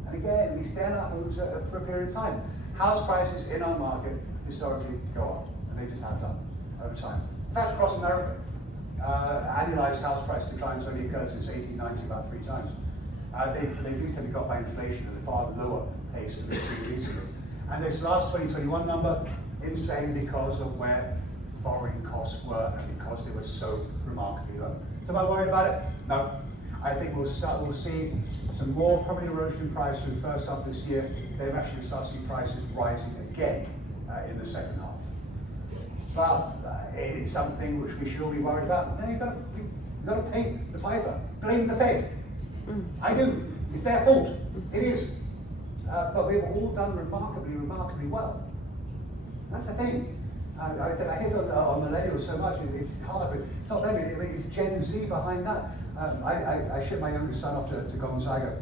And again, we stay in our homes for a period of time. House prices in our market historically go up, and they just have done over time. In fact, across America, annualized house price declines only occurred since 1890 about 3 times. They do tend to go up by inflation at a far lower pace than we've seen recently. And this last 2021 number, insane because of where borrowing costs were and because they were so remarkably low. So am I worried about it? No. I think we'll see some more property erosion in price through the first half of this year. They've actually start to see prices rising again in the second half. But it's something which we should all be worried about. No, you've got to pay the piper. Blame the Fed. I do. It's their fault. It is. But we've all done remarkably well. That's the thing. I hit on millennials so much, it's hard, but it's not them, it's Gen Z behind that. I shipped my youngest son off to Gonzaga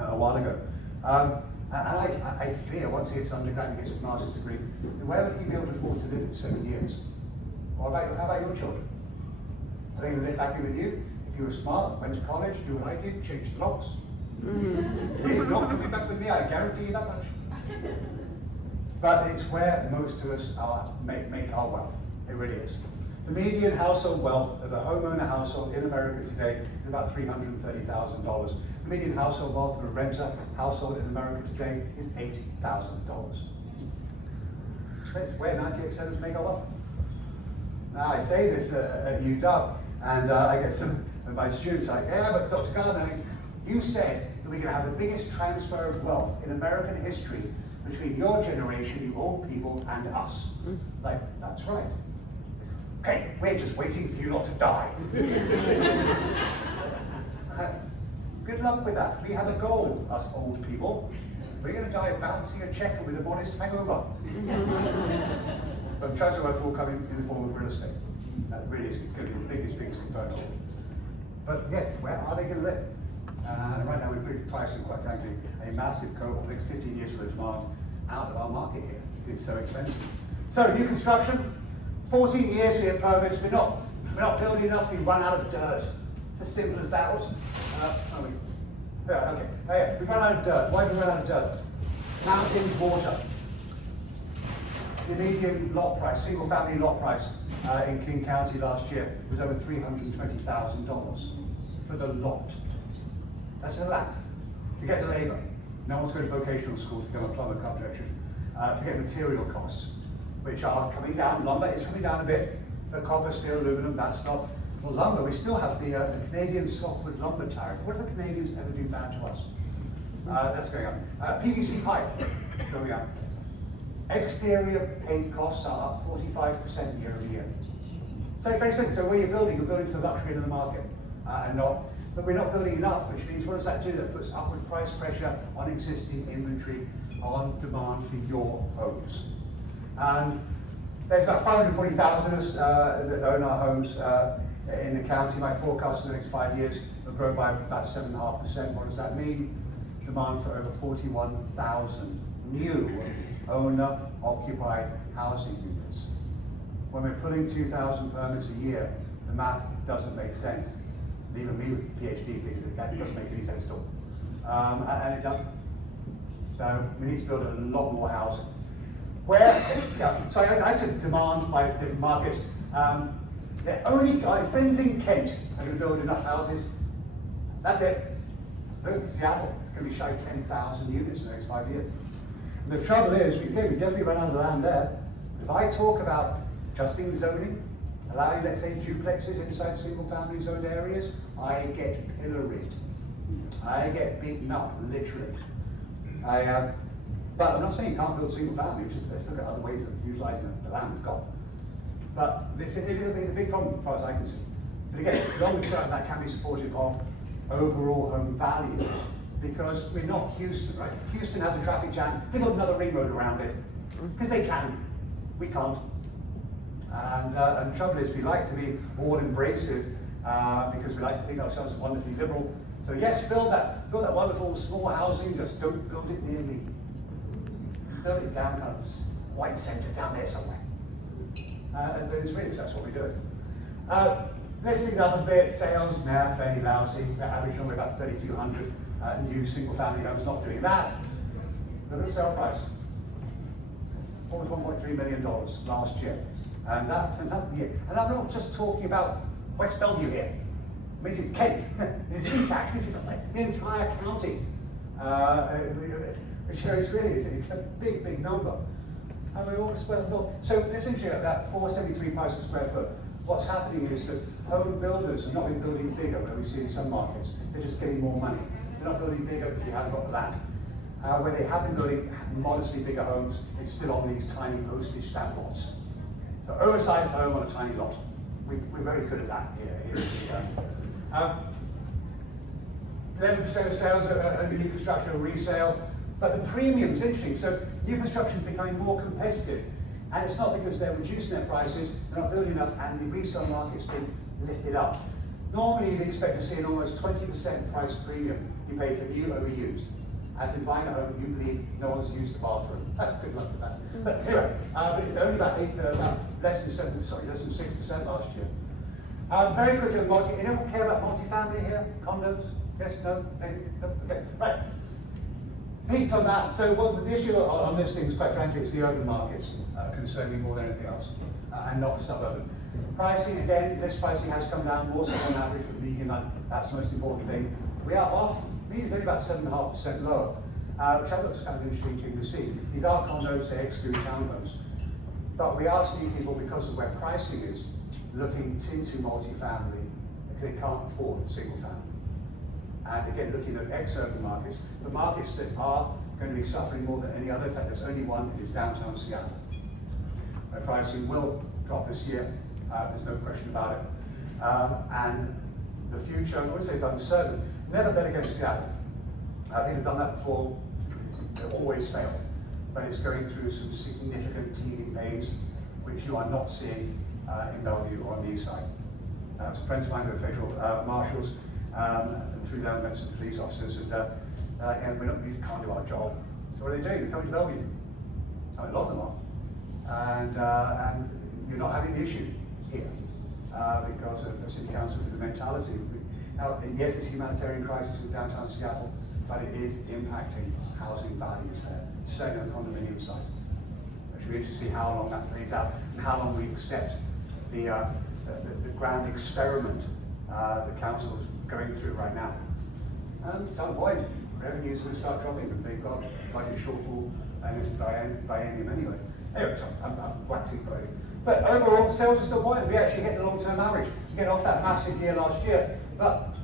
a while ago. And I fear once he gets undergrad and gets a master's degree, where will he be able to afford to live in 7 years? Or how about your children? Are they going to live back in with you? If you were smart, went to college, do what I did, change the locks. He's not coming back with me, I guarantee you that much. But it's where most of us make our wealth. It really is. The median household wealth of a homeowner household in America today is about $330,000. The median household wealth of a renter household in America today is $80,000. That's where 98% of us make our wealth. Now I say this at UW, and I get some of my students like, yeah, but Dr. Gardner, you said that we're going to have the biggest transfer of wealth in American history between your generation, you old people, and us. Like, that's right. Okay, we're just waiting for you not to die. Good luck with that. We have a goal, us old people. We're going to die bouncing a checker with a modest hangover. But transfer wealth will come in the form of real estate. That really is going to be the biggest component. But yet, where are they going to live? Right now we're pricing, quite frankly, a massive cohort, next 15 years for the demand out of our market here. It's so expensive. So new construction, 14 years we have permits, we're not building enough, we run out of dirt. It's as simple as that. We run out of dirt. Why do we run out of dirt? Mountains, water. The median lot price, single family lot price in King County last year was over $320,000 for the lot. That's a land. Forget the labour. No one's going to vocational school to become a plumber, carpenter, electrician. Forget material costs, which are coming down. Lumber is coming down a bit, but copper, steel, aluminum, that's not. Well, lumber, we still have the Canadian softwood lumber tariff. What do the Canadians ever do bad to us? That's going up. PVC pipe, going up. Exterior paint costs are up 45% year over year. So very expensive. So where you're building for the luxury end of the market, but we're not building enough, which means what does that do? That puts upward price pressure on existing inventory, on demand for your homes. And there's about 540,000 of us that own our homes in the county. My forecast for the next 5 years will grow by about 7.5%. What does that mean? Demand for over 41,000 new owner-occupied housing units. When we're pulling 2,000 permits a year, the math doesn't make sense. And even me with PhD thinks that doesn't make any sense at all. And it doesn't. So we need to build a lot more housing. So I took demand by different markets. The only friends in Kent are going to build enough houses. That's it. Look at Seattle. It's going to be shy 10,000 units in the next 5 years. And the trouble is, we definitely run out of land there. If I talk about adjusting the zoning, allowing, let's say, duplexes inside single-family zoned areas, I get pilloried. I get beaten up, literally. But I'm not saying you can't build single-family. Let's look at other ways of utilising the land we've got. But it's a big problem as far as I can see. But again, longer term, that can be supportive of overall home values. Because we're not Houston, right? Houston has a traffic jam. They built another ring road around it. Because they can. We can't. And the trouble is, we like to be all embracive because we like to think ourselves as wonderfully liberal. So yes, build that wonderful small housing, just don't build it near me. Build it down kind of white centre down there somewhere. It's really, that's what we do. Listing up a bit, sales, fairly lousy. We're averaging only about 3,200 new single-family homes, not doing that. Look at the sale price. Almost $1.3 million last year. And that's the year. And I'm not just talking about West Bellevue here. I mean, this is Kent, this is SeaTac, this is the entire county. Which shows really, it's a big, big number. And we always so essentially at that 473 price per square foot, what's happening is that home builders have not been building bigger, where we see in some markets. They're just getting more money. They're not building bigger because we haven't got the land. Where they have been building modestly bigger homes, it's still on these tiny postage stamp lots. So oversized home on a tiny lot. We're very good at that here. 11% of sales are new construction or resale, but the premium's interesting. So new construction is becoming more competitive, and it's not because they're reducing their prices, they're not building enough, and the resale market's been lifted up. Normally, you'd expect to see an almost 20% price premium you pay for new over used. As in buying a home, you believe no one's used the bathroom. Good luck with that. But anyway, but it's only about less than 6% last year. Very quickly, anyone care about multifamily here? Condos? Yes, no, maybe? No? Okay, right. Peaks on that. So the issue on this thing is, quite frankly, it's the urban markets concern me more than anything else, and not suburban. Pricing, again, list pricing has come down more so on average with median. That's the most important thing. We are off. Median's only about 7.5% lower, which I thought was kind of an interesting thing to see. These are condos, they exclude townhomes. But we are seeing people, because of where pricing is, looking into multifamily because they can't afford single family. And again, looking at ex-urban markets, the markets that are going to be suffering more than any other. In fact, there's only one, it is downtown Seattle. Where pricing will drop this year, there's no question about it. And the future, I would say, is uncertain. Never bet against Seattle. People have done that before, they always fail. But it's going through some significant teething pains, which you are not seeing in Bellevue or on the east side. Some friends of mine who are federal marshals, and through them met some police officers, and we can't do our job. So what are they doing? They're coming to Bellevue. I mean, a lot of them are. And you're not having the issue here because of the city council with the mentality. Now, yes, it's a humanitarian crisis in downtown Seattle, but it is impacting housing values there, certainly on the condominium side. It should be interesting to see how long that plays out and how long we accept the grand experiment the council is going through right now. At some point, revenues will start dropping if they've got budget shortfall and it's biennium anyway. Anyway, sorry, I'm waxing poetic. But overall, sales are still buoyant. We actually hit the long-term average. We get off that massive year last year, but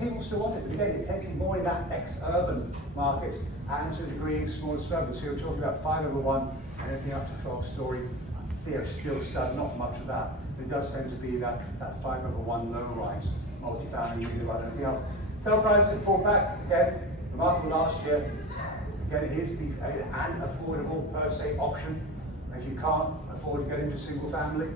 people still want it. But again, it takes you more in that ex-urban market and to a degree smaller suburban. So you're talking about 5/1, anything up to 12-story. See a steel stud, not much of that. But it does tend to be that 5/1 low-rise multifamily unit about anything else. Sale prices have pulled back again. Remarkable last year. Again, it is an affordable per se option. If you can't afford to get into single family,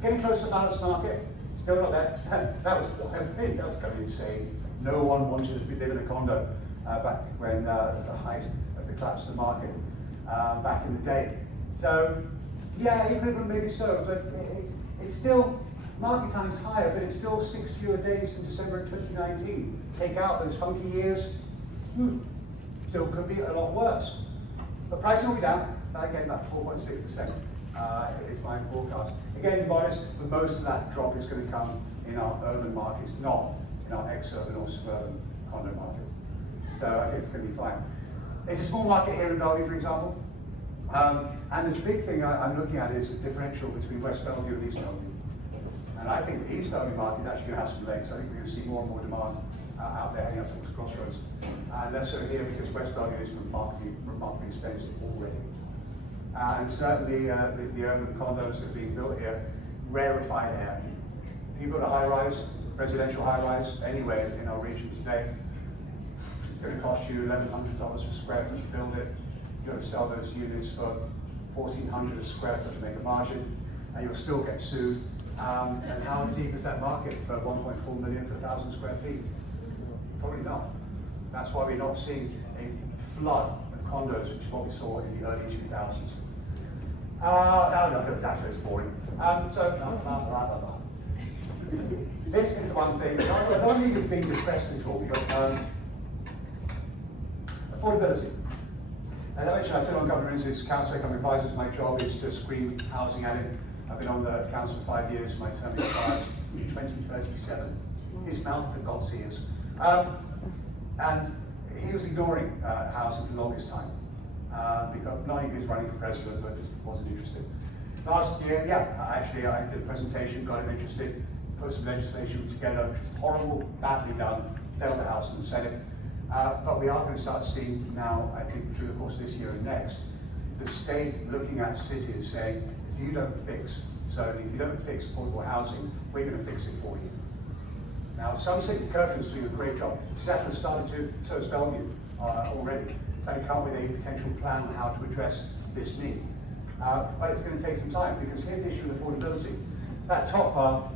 getting close to the balanced market. Still not there. That was kind of insane. No one wanted to live in a condo back when the height of the collapse of the market back in the day. So, yeah, even maybe so, but it's still, market time's higher, but it's still 6 fewer days in December 2019. Take out those funky years, still could be a lot worse. But pricing will be down, again, about 4.6%. Is my forecast. Again, modest, but most of that drop is going to come in our urban markets, not in our ex-urban or suburban condo markets. So I think it's going to be fine. It's a small market here in Bellevue, for example. And the big thing I'm looking at is the differential between West Bellevue and East Bellevue. And I think the East Bellevue market is actually going to have some legs. I think we're going to see more and more demand out there heading up towards Crossroads. Less so here because West Bellevue is remarkably expensive already. And certainly the urban condos that are being built here, rarefied air. If you build a high-rise, residential high-rise, anywhere in our region today, it's going to cost you $1,100 per square foot to build it. You've got to sell those units for $1,400 a square foot to make a margin, and you'll still get sued. And how deep is that market for 1.4 million for 1,000 square feet? Probably not. That's why we're not seeing a flood of condos, which is what we saw in the early 2000s. No, that's just boring. This is the one thing, I don't even being depressed at all, but affordability. As I mentioned, I sit on Governor Rinz's council, I'm advisors. My job is to screen housing at him. I've been on the council for 5 years, my term expires in 2037. His mouth for God's ears. And he was ignoring housing for the longest time. Because not only he was running for president, but just wasn't interested. Last year, actually I did a presentation, got him interested, put some legislation together, which was horrible, badly done, failed the House and the Senate. But we are going to start seeing now, I think through the course of this year and next, the state looking at cities saying, if you don't fix zoning, if you don't fix affordable housing, we're going to fix it for you. Now, some city Kirkland's doing a great job. Seattle started to, so is Bellevue already. So they come up with a potential plan on how to address this need. But it's going to take some time because here's the issue with affordability. That top bar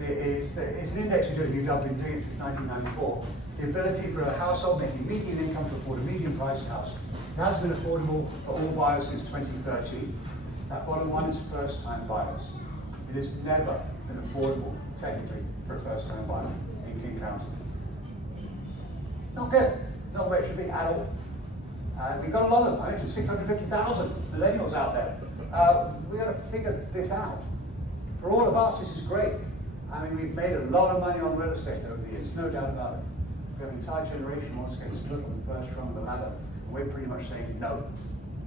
it's an index we do at UW, been doing it since 1994. The ability for a household making median income to afford a median priced house. It has been affordable for all buyers since 2013. That bottom one is first time buyers. It has never been affordable, technically, for a first-time buyer in King County. Not good. Not where it should be at all. We've got a lot of them. I mentioned 650,000 millennials out there. We've got to figure this out. For all of us, this is great. I mean, we've made a lot of money on real estate over the years, no doubt about it. We have an entire generation who wants to get stuck on the first rung of the ladder. And we're pretty much saying, no,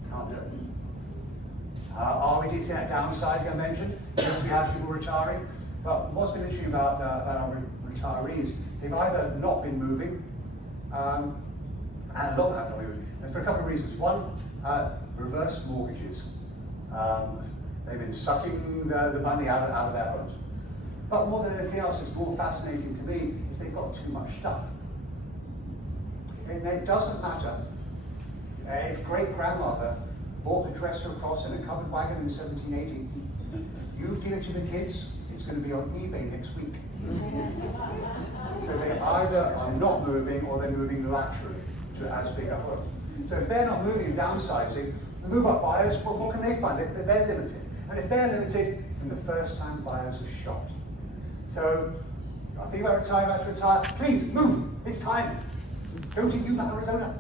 can't do it. Are we seeing that downsizing I mentioned? Yes, we have people retiring. But what's been interesting about our retirees, they've either not been moving, and a lot have not been moving, and for a couple of reasons. One, reverse mortgages. They've been sucking the money out of their homes. But more than anything else, it's more fascinating to me is they've got too much stuff. And it doesn't matter if great-grandmother bought the Dresser Cross in a covered wagon in 1780, you give it to the kids, it's going to be on eBay next week. So they either are not moving or they're moving laterally to as big a home. So if they're not moving and downsizing, the move-up buyers, well, what can they find? They're limited. And if they're limited, then the first-time buyers are shocked. So I think about retiring, about to retire. Please move. It's time. Go to Yuma, Arizona.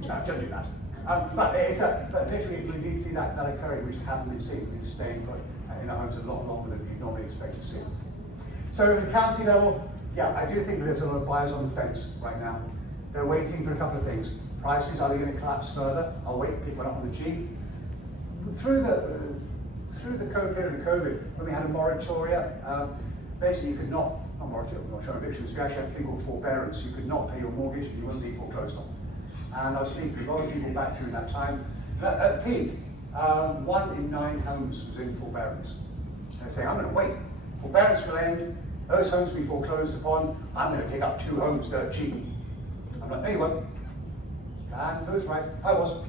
No, don't do that. But literally, we need to see that occurring. We just haven't been seeing. We're staying put in our homes a lot longer than you normally expect to see. So at the county level, yeah, I do think there's a lot of buyers on the fence right now. They're waiting for a couple of things. Prices, are they going to collapse further? I'll wait and pick one up on the cheap. Through the period of COVID, when we had a moratoria, basically you could not evictions, we actually had a thing called forbearance. You could not pay your mortgage and you wouldn't be foreclosed on. And I was speaking to a lot of people back during that time. At peak, 1 in 9 homes was in forbearance. They're saying, I'm going to wait. Forbearance will end. Those homes will be foreclosed upon. I'm going to pick up 2 homes dirt cheap. I'm like, no, you won't. And who's right? I was.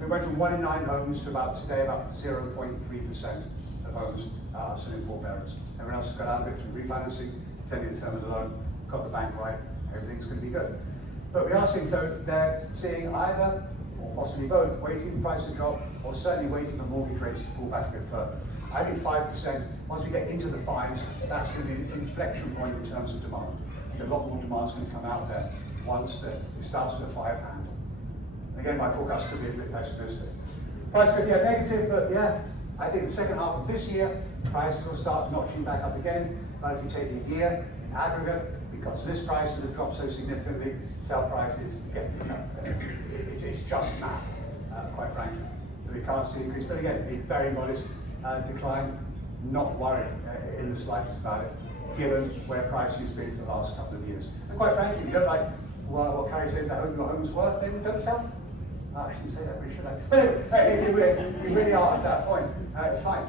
We went from 1 in 9 homes to today about 0.3% of homes are still in forbearance. Everyone else has got out of it through refinancing, 10-year term of the loan, got the bank right, everything's going to be good. But we are seeing, so they're seeing either, or possibly both, waiting for prices to drop, or certainly waiting for mortgage rates to pull back a bit further. I think 5%, once we get into the 5s, that's going to be an inflection point in terms of demand. I think a lot more demand is going to come out there once it starts with a 5 handle. And again, my forecast could be a bit pessimistic. Price could be negative, but yeah, I think the second half of this year, prices will start notching back up again. But if you take the year in aggregate, because list prices have dropped so significantly, sell prices get, it's just math, quite frankly. So we can't see an increase, but again, a very modest decline. Not worried in the slightest about it, given where pricing has been for the last couple of years. And quite frankly, you don't like what Carrie says that your home's worth, then don't sell. I shouldn't say that, really, should I? But anyway, if you really are at that point, it's fine.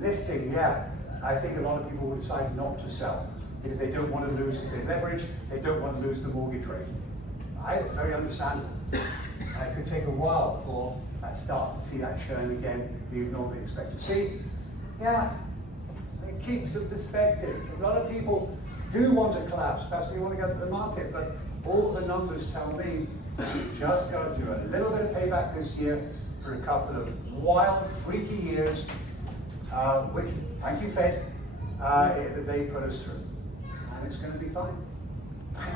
Listing, yeah. I think a lot of people will decide not to sell because they don't want to lose if they leverage, they don't want to lose the mortgage rate. Very understandable. And it could take a while before that starts to see that churn again that you'd normally expect to see. Yeah, it keeps a perspective. A lot of people do want to collapse, perhaps they want to go to the market, but all the numbers tell me you just got to do a little bit of payback this year for a couple of wild, freaky years, which, thank you, Fed, that they put us through. And it's going to be fine.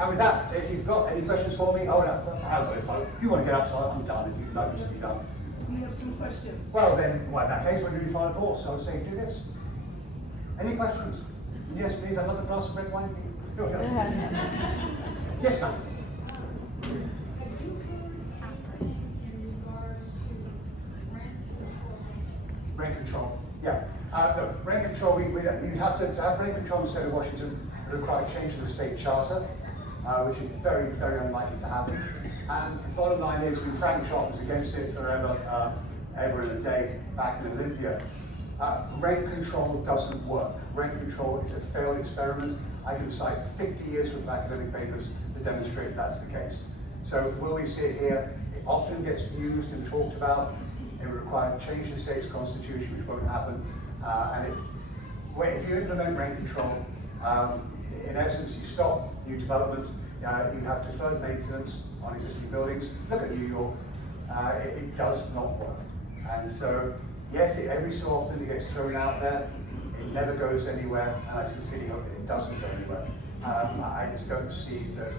And with that, if you've got any questions for me, oh no, you want to get up, so I'm done if you'd like to be done. We have some questions. Well then, in that case, we're doing final four, so I would say do this. Any questions? Yes, please, I'd love a glass of red wine. Yes, ma'am. Rent control, yeah. No, rent control, you'd have to have rent control in the state of Washington would require a change to the state charter, which is very, very unlikely to happen. And the bottom line is, Frank Trott was against it forever, ever and a day back in Olympia. Rent control doesn't work. Rent control is a failed experiment. I can cite 50 years worth of academic papers to demonstrate that's the case. So will we see it here? It often gets used and talked about. It would require a change to the state's constitution, which won't happen. If you implement rent control, in essence, you stop new development. You have deferred maintenance on existing buildings. Look at New York. It does not work. And so Yes, every so often it gets thrown out there. It never goes anywhere, and I sincerely hope that it doesn't go anywhere. I just don't see that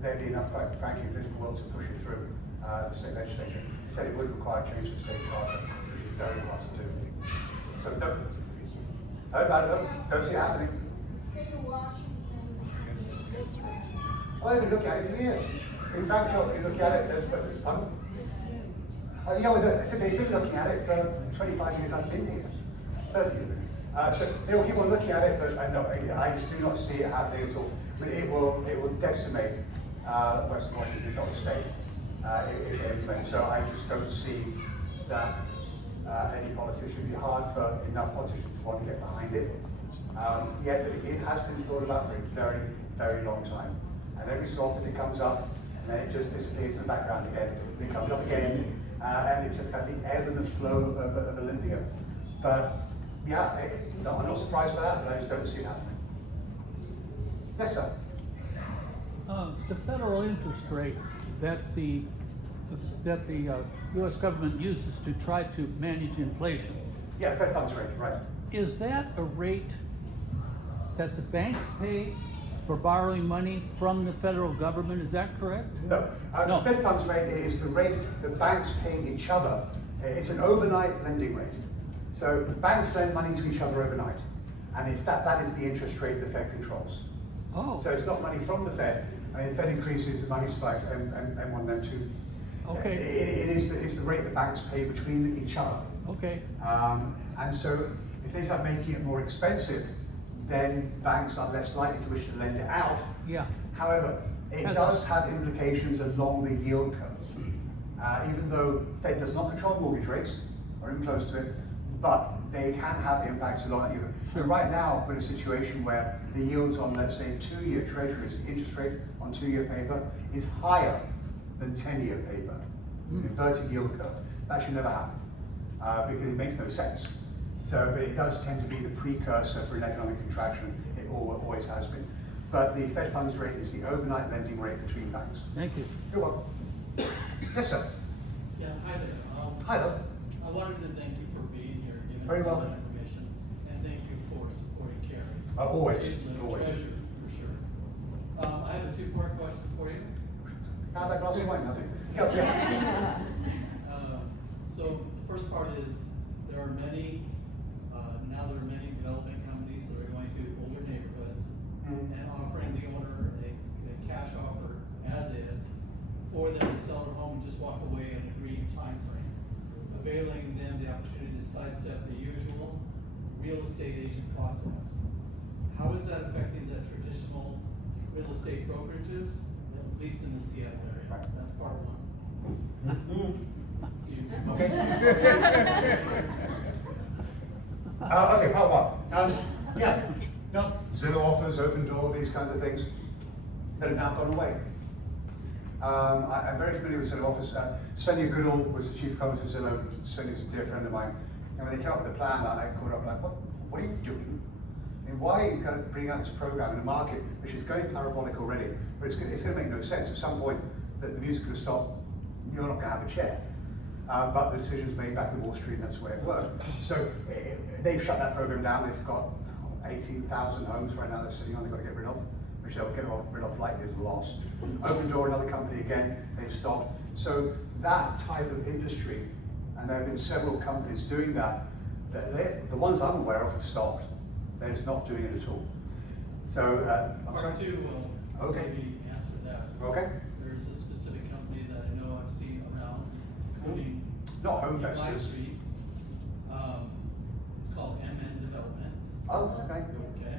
there'd be enough, quite frankly, political will to push it through the state legislature. As I said, it would require change to the state charter, which is very hard to do. So no, heard about it though, don't see it happening. State of Washington. Well, I've been looking at it for years. In fact, you look at it, there's yeah, well, I said they've been looking at it for 25 years I've been here. 30 years. So they will keep on looking at it, but I just do not see it happening at all. I mean, it will decimate Western Washington, not the state, if they implement. So I just don't see that any politician, it'd be hard for enough politicians to want to get behind it. Yet it has been thought about for a very, very long time. And every so often it comes up, and then it just disappears in the background again. It comes up again, and it just has the ebb and the flow of Olympia. But yeah, no, I'm not surprised by that, but I just don't see it happening. Yes, sir. The federal interest rate that the U.S. government uses to try to manage inflation, Yeah, Fed funds rate, right. is that a rate that the banks pay for borrowing money from the federal government? Is that correct? No, No. the Fed funds rate is the rate that banks pay each other. It's an overnight lending rate. So banks lend money to each other overnight, and that is the interest rate the Fed controls. Oh, So it's not money from the Fed. I mean, the Fed increases, the money spikes, M1, M2. Okay. It's the rate the banks pay between each other. okay. And so if they start making it more expensive, then banks are less likely to wish to lend it out. Yeah. However, it does have implications along the yield curve. Even though Fed does not control mortgage rates, or even close to it, but they can have impacts along that yield. Sure. And right now, we're in a situation where the yields on, let's say, 2-year treasuries, the interest rate on 2-year paper is higher than 10-year paper. An inverted yield curve. That should never happen, because it makes no sense. So, but it does tend to be the precursor for an economic contraction. It always has been. But the Fed funds rate is the overnight lending rate between banks. Thank you. You're welcome. Yes, sir. Yeah, hi there. Hi, there. I wanted to thank you for being here, giving Very us all welcome. that information, and thank you for supporting Carrie. Always, She's a always. treasure, for sure. I have a two-part question for you. Have that glass of wine, lovely. Yeah. So the first part is, there are many, now there are many development companies that are going to older neighborhoods Mhm. and offering the owner a cash offer as is for them to sell their home and just walk away in an agreed time frame, availing them the opportunity to sidestep the usual real estate agent process. How is that affecting the traditional real estate brokerages, at least in the Seattle area? Right. That's part one. Okay. Okay, part one. Yeah, no, Zillow offers, Open Door, these kinds of things that have now gone away. I'm very familiar with Zillow offers. Svenja Goodall was the chief economist of Zillow. Svenja's a dear friend of mine. And when they came up with the plan, I called up like, what are you doing? And why are you kind of bringing out this program in a market which is going parabolic already? But it's going to make no sense. At some point, the music's going to stop. You're not going to have a chair. But the decision's made back in Wall Street, and that's the way it worked. So they've shut that program down. They've got 18,000 homes right now they're sitting on, they've got to get rid of, which they'll get rid of likely at a loss. Open Door, another company, again, they've stopped. So that type of industry, and there have been several companies doing that, the ones I'm aware of have stopped. They're just not doing it at all. So, I'm Part sorry? two will Okay. maybe answer that. Okay. There's a specific company that I know I've seen around, including Not Home my Festers. street. It's called MN Development. Oh, okay. Okay.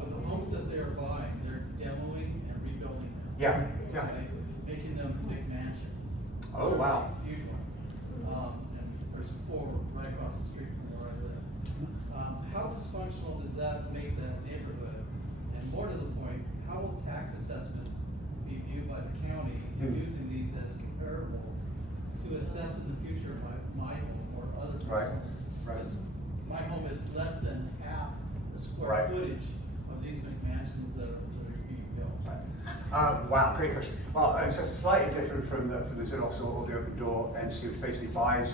With the homes that they're buying, they're demoing and rebuilding them. Yeah, yeah. Okay? Making them big mansions. Oh, wow. Huge ones. And there's 4 right across the street from where I live. How dysfunctional does that make that neighborhood? And more to the point, how will tax assessments be viewed by the county in using these as comparables to assess in the future my home or other people's Right, homes? right. Because my home is less than half the square Right. footage of these McMansions that are being built. Wow, great question. Well, it's just slightly different from the Zillow or the Open Door entity, which basically buys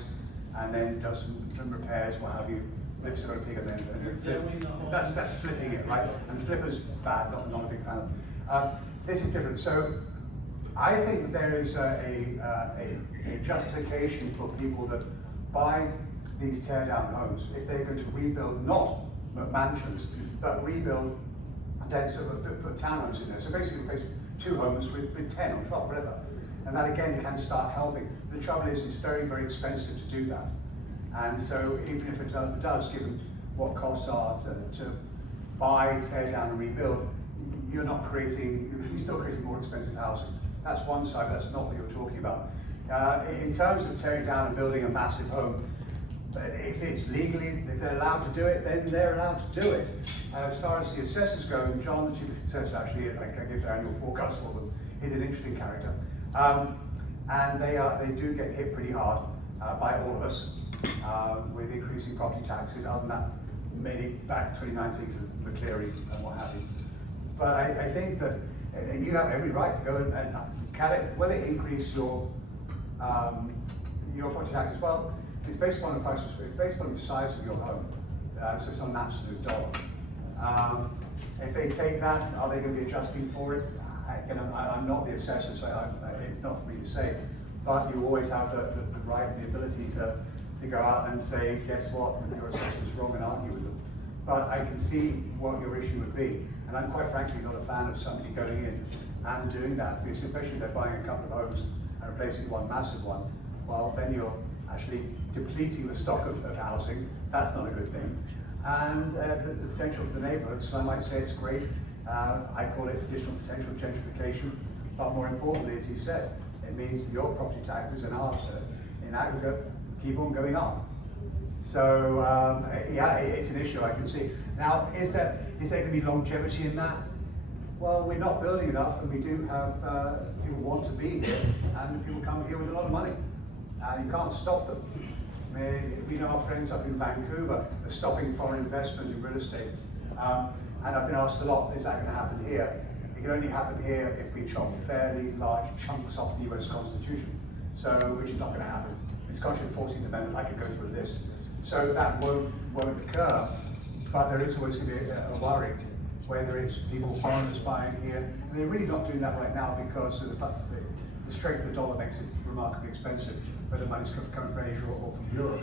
and then does some repairs, what have you, flips it on a pig, and then Redoing the home. that's flipping it, right? And flipper's bad, not a big fan of. This is different. So I think there is a justification for people that buy these tear down homes if they're going to rebuild not mansions, but rebuild put townhomes in there. So basically replace 2 homes with 10 or 12, whatever. And that again can start helping. The trouble is it's very, very expensive to do that. And so even if it does, given what costs are to buy, tear down and rebuild, you're still creating more expensive housing. That's one side, but that's not what you're talking about. In terms of tearing down and building a massive home, if it's legally, if they're allowed to do it, then they're allowed to do it. As far as the assessors go, and John, the chief assessor, actually, I give the annual forecast for them. He's an interesting character, and they do get hit pretty hard by all of us with increasing property taxes. Other than that, mainly back 2019 because of McCleary and what have you. But I think that you have every right to go and will it increase your property taxes? Well, it's based upon the price, it's based upon the size of your home, so it's not an absolute dollar. If they take that, are they going to be adjusting for it? I'm not the assessor, so it's not for me to say. But you always have the right and the ability to go out and say, guess what, your assessment's wrong, and argue with them. But I can see what your issue would be, and I'm quite frankly not a fan of somebody going in and doing that, because especially if they're buying a couple of homes and replacing one massive one, well, then you're actually depleting the stock of housing. That's not a good thing. And the potential for the neighbourhoods, some might say it's great. I call it additional potential gentrification. But more importantly, as you said, it means that your property taxes and ours in aggregate keep on going up. So yeah, it's an issue I can see. Now, is there going to be longevity in that? Well, we're not building enough, and we do have people want to be here, and people come here with a lot of money. And you can't stop them. I mean, we know our friends up in Vancouver are stopping foreign investment in real estate. And I've been asked a lot, is that going to happen here? It can only happen here if we chop fairly large chunks off the US Constitution. So, which is not going to happen. It's contrary to the 14th Amendment, I could go through a list. So that won't occur. But there is always going to be a worry, whether it's people, foreigners buying here. And they're really not doing that right now because of the strength of the dollar makes it remarkably expensive, whether money's coming from Asia or from Europe.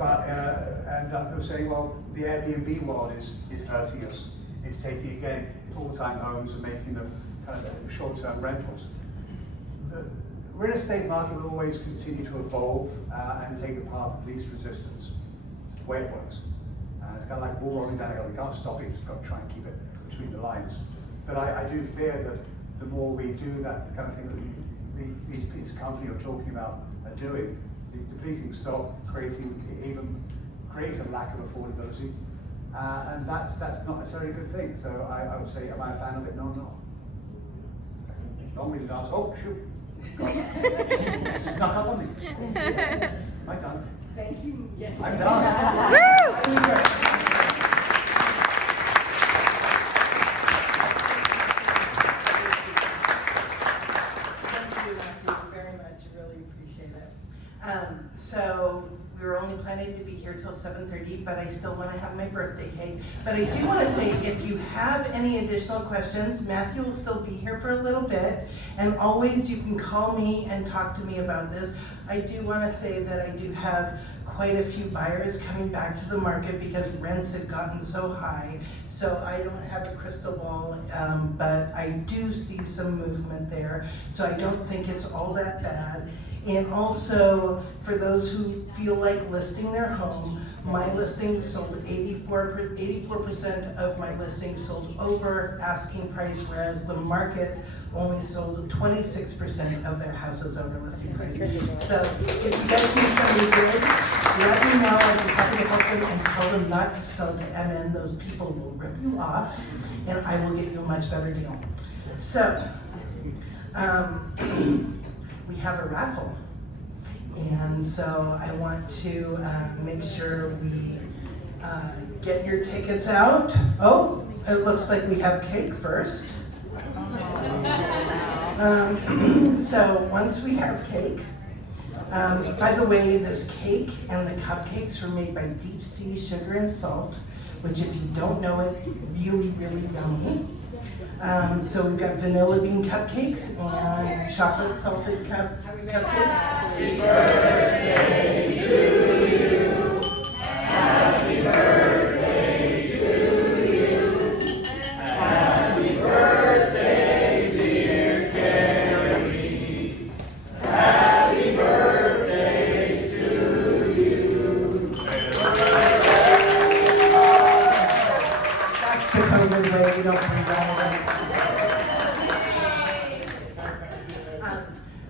And I'm saying, well, the Airbnb world is hurting us. It's taking, again, full-time homes and making them kind of short-term rentals. The real estate market will always continue to evolve and take the path of least resistance. It's the way it works. It's kind of like war rolling down a hill. You can't stop it, you just got to try and keep it between the lines. But I do fear that the more we do that kind of thing that these pieces of company you're talking about are doing, depleting stock, creating a lack of affordability, and that's not necessarily a good thing. So I would say, am I a fan of it? No, I'm not. Long-winded answer. Oh, shoot. Snuck up on me. Am I done? Thank you. I'm done. So we were only planning to be here till 7:30, but I still want to have my birthday cake. But I do want to say, if you have any additional questions, Matthew will still be here for a little bit, and always you can call me and talk to me about this. I do want to say that I do have quite a few buyers coming back to the market because rents have gotten so high. So I don't have a crystal ball, but I do see some movement there. So I don't think it's all that bad. And also, for those who feel like listing their home, my listings sold 84% of my listings sold over asking price, whereas the market only sold 26% of their houses over listing price. So if you guys need somebody good, let me know. I'd be happy to help them and tell them not to sell to MN. Those people will rip you off, and I will get you a much better deal. So, we have a raffle. And so I want to make sure we get your tickets out. Oh, it looks like we have cake first. So once we have cake, By the way, this cake and the cupcakes were made by Deep Sea Sugar and Salt, which if you don't know it, really, really yummy. So we've got vanilla bean cupcakes and chocolate salted cupcakes. That's the COVID way, you don't bring that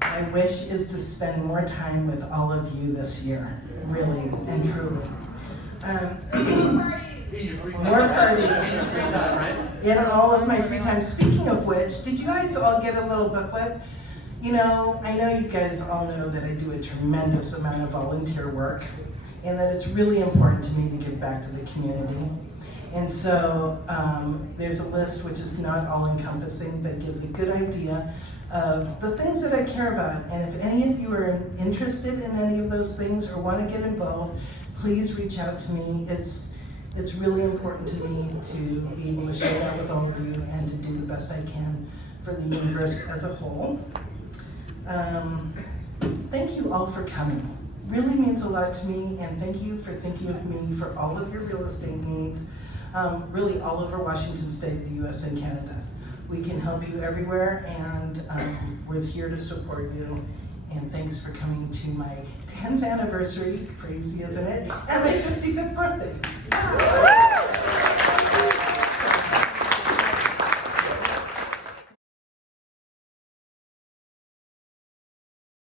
My wish is to spend more time with all of you this year, really and truly. More parties. In all of my free time. Speaking of which, did you guys all get a little booklet? You know, I know you guys all know that I do a tremendous amount of volunteer work and that it's really important to me to give back to the community. And so there's a list which is not all encompassing, but gives a good idea of the things that I care about. And if any of you are interested in any of those things or want to get involved, please reach out to me. It's really important to me to be able to share that with all of you and to do the best I can for the universe as a whole. Thank you all for coming. Really means a lot to me, and thank you for thinking of me for all of your real estate needs, really all over Washington State, the US and Canada. We can help you everywhere, and we're here to support you. And thanks for coming to my 10th anniversary, crazy isn't it, and my 55th birthday.